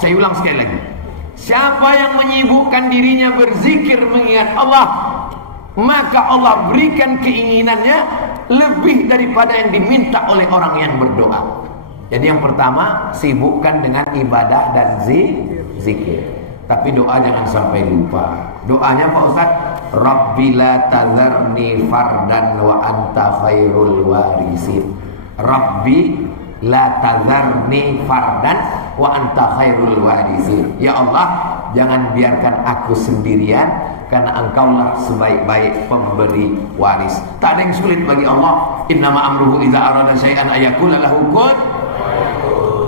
Saya ulang sekali lagi. Siapa yang menyibukkan dirinya berzikir mengingat Allah, maka Allah berikan keinginannya lebih daripada yang diminta oleh orang yang berdoa. Jadi yang pertama, sibukkan dengan ibadah dan zikir. Tapi doa jangan sampai lupa. Doanya Pak Ustaz, Rabbi la tadharni fardan wa anta khairul warisin. Rabbi la tadharni fardan wa anta khairul warisin. Ya Allah, jangan biarkan aku sendirian, karena engkaulah sebaik-baik pemberi waris. Tak ada yang sulit bagi Allah. Innama amruhu idza arada syai'an ayaqula lahu kun.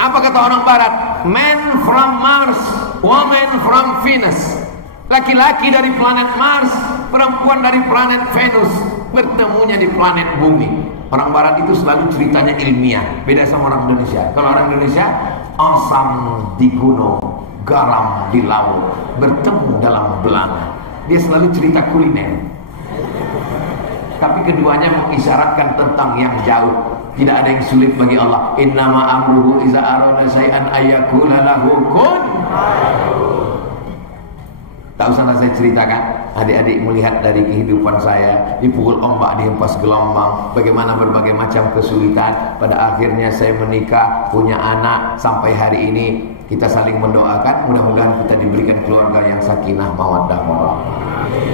Apa kata orang barat? Man from Mars, woman from Venus. Laki-laki dari planet Mars, perempuan dari planet Venus, bertemunya di planet bumi. Orang barat itu selalu ceritanya ilmiah, beda sama orang Indonesia. Kalau orang Indonesia, asam di gunung, garam di laut, bertemu dalam belanga. Dia selalu cerita kuliner. Tapi keduanya mengisyaratkan tentang yang jauh. Tidak ada yang sulit bagi Allah. Innama amruhu iza arada syai'an ayyakula lahu kun. Tak usah saya ceritakan. Adik-adik melihat dari kehidupan saya, dipukul ombak, dihempas gelombang, bagaimana berbagai macam kesulitan. Pada akhirnya saya menikah, punya anak. Sampai hari ini kita saling mendoakan, mudah-mudahan kita diberikan keluarga yang sakinah mawaddah warahmah.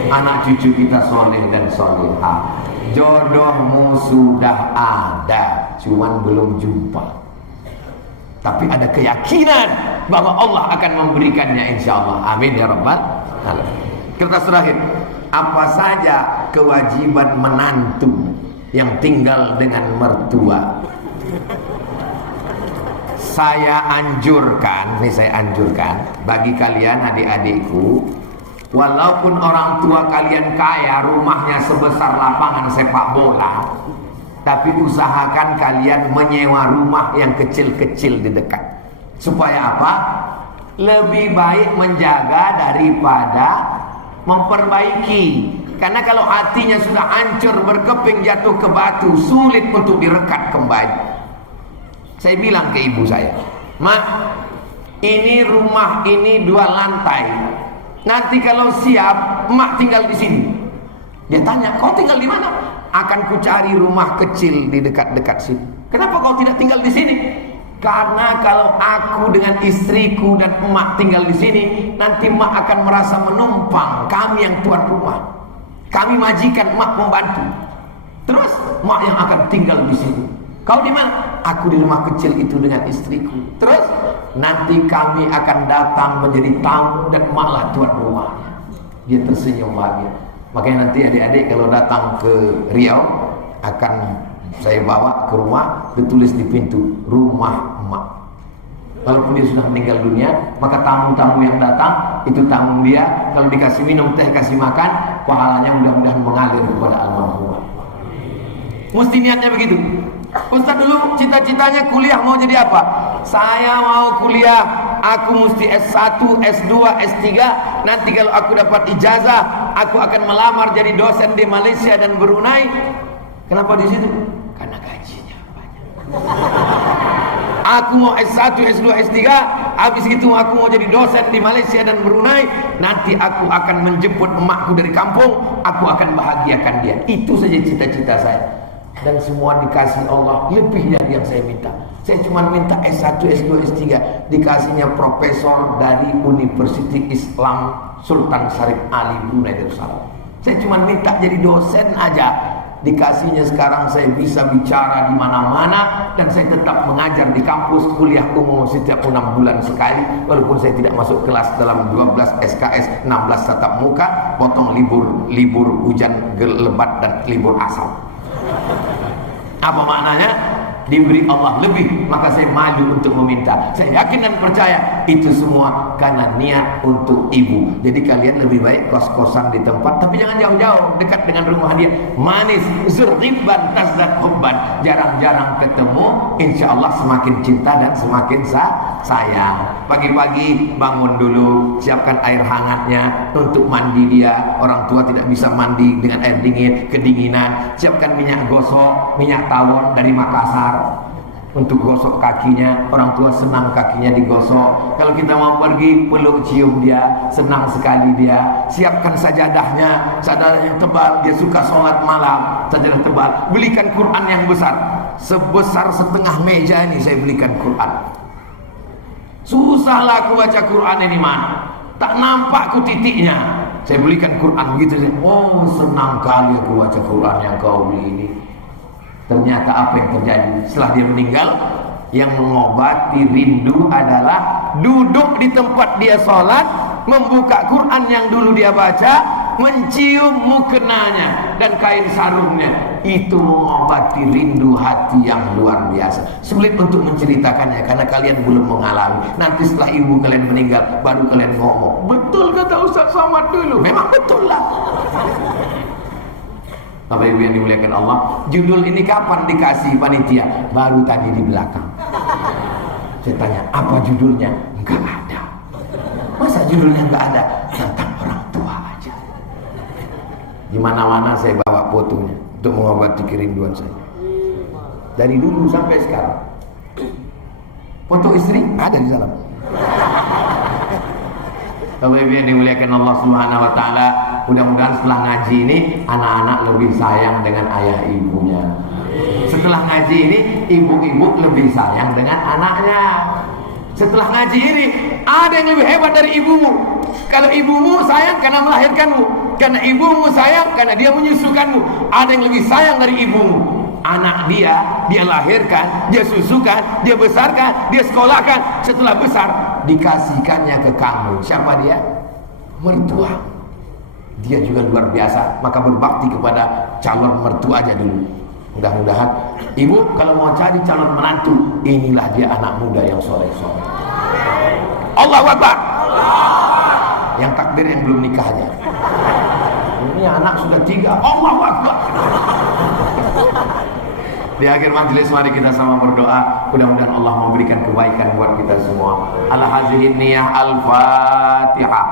Anak cucu kita soleh dan solehah. Jodohmu sudah ada, cuman belum jumpa. Tapi ada keyakinan bahwa Allah akan memberikannya, insya Allah. Amin ya rabbal alamin. Kertas terakhir, apa saja kewajiban menantu yang tinggal dengan mertua? Saya anjurkan bagi kalian adik-adikku, walaupun orang tua kalian kaya, rumahnya sebesar lapangan sepak bola, tapi usahakan kalian menyewa rumah yang kecil-kecil di dekat. Supaya apa? Lebih baik menjaga daripada memperbaiki. Karena kalau hatinya sudah hancur, berkeping, jatuh ke batu, sulit untuk direkat kembali. Saya bilang ke ibu saya, Mak, ini rumah ini 2 lantai. Nanti kalau siap, Mak tinggal di sini. Dia tanya, kau tinggal di mana? Akan ku cari rumah kecil di dekat-dekat sini. Kenapa kau tidak tinggal di sini? Karena kalau aku dengan istriku dan emak tinggal di sini, nanti emak akan merasa menumpang. Kami yang tuan rumah, kami majikan, emak pembantu. Terus emak yang akan tinggal di sini. Kau di mana? Aku di rumah kecil itu dengan istriku. Terus nanti kami akan datang menjadi tamu dan emaklah tuan rumahnya. Dia tersenyum bahagia. Makanya nanti adik-adik kalau datang ke Riau, akan saya bawa ke rumah, ditulis di pintu rumah emak. Walaupun dia sudah meninggal dunia, maka tamu-tamu yang datang itu tamu dia. Kalau dikasih minum teh, kasih makan, pahalanya mudah-mudahan mengalir kepada almarhumah. Mesti niatnya begitu. Ustaz dulu cita-citanya kuliah mau jadi apa? Saya mau kuliah, aku mesti S1, S2, S3. Nanti kalau aku dapat ijazah, aku akan melamar jadi dosen di Malaysia dan Brunei. Kenapa di situ? Karena gajinya banyak. Aku mau S1, S2, S3, habis itu aku mau jadi dosen di Malaysia dan Brunei. Nanti aku akan menjemput emakku dari kampung, aku akan bahagiakan dia. Itu saja cita-cita saya. Dan semua dikasih Allah lebih dari yang saya minta. Saya cuma minta S1, S2, S3, dikasihnya profesor dari University Islam Sultan Syarif Ali Brunei Darussalam. Saya cuma minta jadi dosen aja. Dikasihnya sekarang saya bisa bicara di mana-mana dan saya tetap mengajar di kampus, kuliah umum setiap 6 bulan sekali, walaupun saya tidak masuk kelas dalam 12 SKS, 16 tatap muka, potong libur hujan lebat dan libur asal. Apa maknanya? Diberi Allah lebih, maka saya maju untuk meminta. Saya yakin dan percaya itu semua karena niat untuk ibu. Jadi kalian lebih baik kos-kosan di tempat, tapi jangan jauh-jauh, dekat dengan rumah dia. Manis, zurriban tasdad hubban. Jarang-jarang ketemu, insya Allah semakin cinta dan semakin sayang. Pagi-pagi bangun dulu, siapkan air hangatnya untuk mandi dia. Orang tua tidak bisa mandi dengan air dingin, kedinginan. Siapkan minyak gosok, minyak tawon dari Makassar untuk gosok kakinya. Orang tua senang kakinya digosok. Kalau kita mau pergi, peluk cium dia, senang sekali dia. Siapkan sajadahnya, sajadah yang tebal, dia suka sholat malam, sajadah tebal. Belikan Quran yang besar, sebesar setengah meja ini saya belikan Quran. Susahlah aku baca Quran ini mana, tak nampak ku titiknya. Saya belikan Quran begitu. Oh, senang kali aku baca Quran yang kau beli ini. Ternyata apa yang terjadi setelah dia meninggal? Yang mengobati rindu adalah duduk di tempat dia sholat, membuka Quran yang dulu dia baca, mencium mukenanya dan kain sarungnya. Itu mengobati rindu hati yang luar biasa. Sulit untuk menceritakannya karena kalian belum mengalami. Nanti setelah ibu kalian meninggal, baru kalian ngomong, betul kata Ustaz Somad dulu. Memang betul lah. Bapak Ibu yang dimuliakan Allah, judul ini kapan dikasih panitia? Baru tadi di belakang. Saya tanya, apa judulnya? Enggak ada. Masa judulnya enggak ada? Tentang orang tua aja. Di mana-mana saya bawa fotonya untuk mengobati kerinduan saya. Dari dulu sampai sekarang. Foto istri ada di dalam. Bapak Ibu yang dimuliakan Allah Subhanahu wa taala, mudah-mudahan setelah ngaji ini anak-anak lebih sayang dengan ayah ibunya. Setelah ngaji ini ibu-ibu lebih sayang dengan anaknya. Setelah ngaji ini ada yang lebih hebat dari ibumu. Kalau ibumu sayang karena melahirkanmu, karena ibumu sayang karena dia menyusukanmu. Ada yang lebih sayang dari ibumu. Anak dia lahirkan, dia susukan, dia besarkan, dia sekolahkan. Setelah besar dikasihkannya ke kamu. Siapa dia? Mertua. Dia juga luar biasa. Maka berbakti kepada calon mertua aja dulu. Mudah-mudahan ibu kalau mau cari calon menantu, inilah dia anak muda yang soleh-soleh. Allahu Akbar. Yang takbir yang belum nikah aja. Ini anak sudah 3. Allahu Akbar. Di akhir majelis mari kita sama berdoa, mudah-mudahan Allah memberikan kebaikan buat kita semua. Ala hazihi niyah al-Fatihah.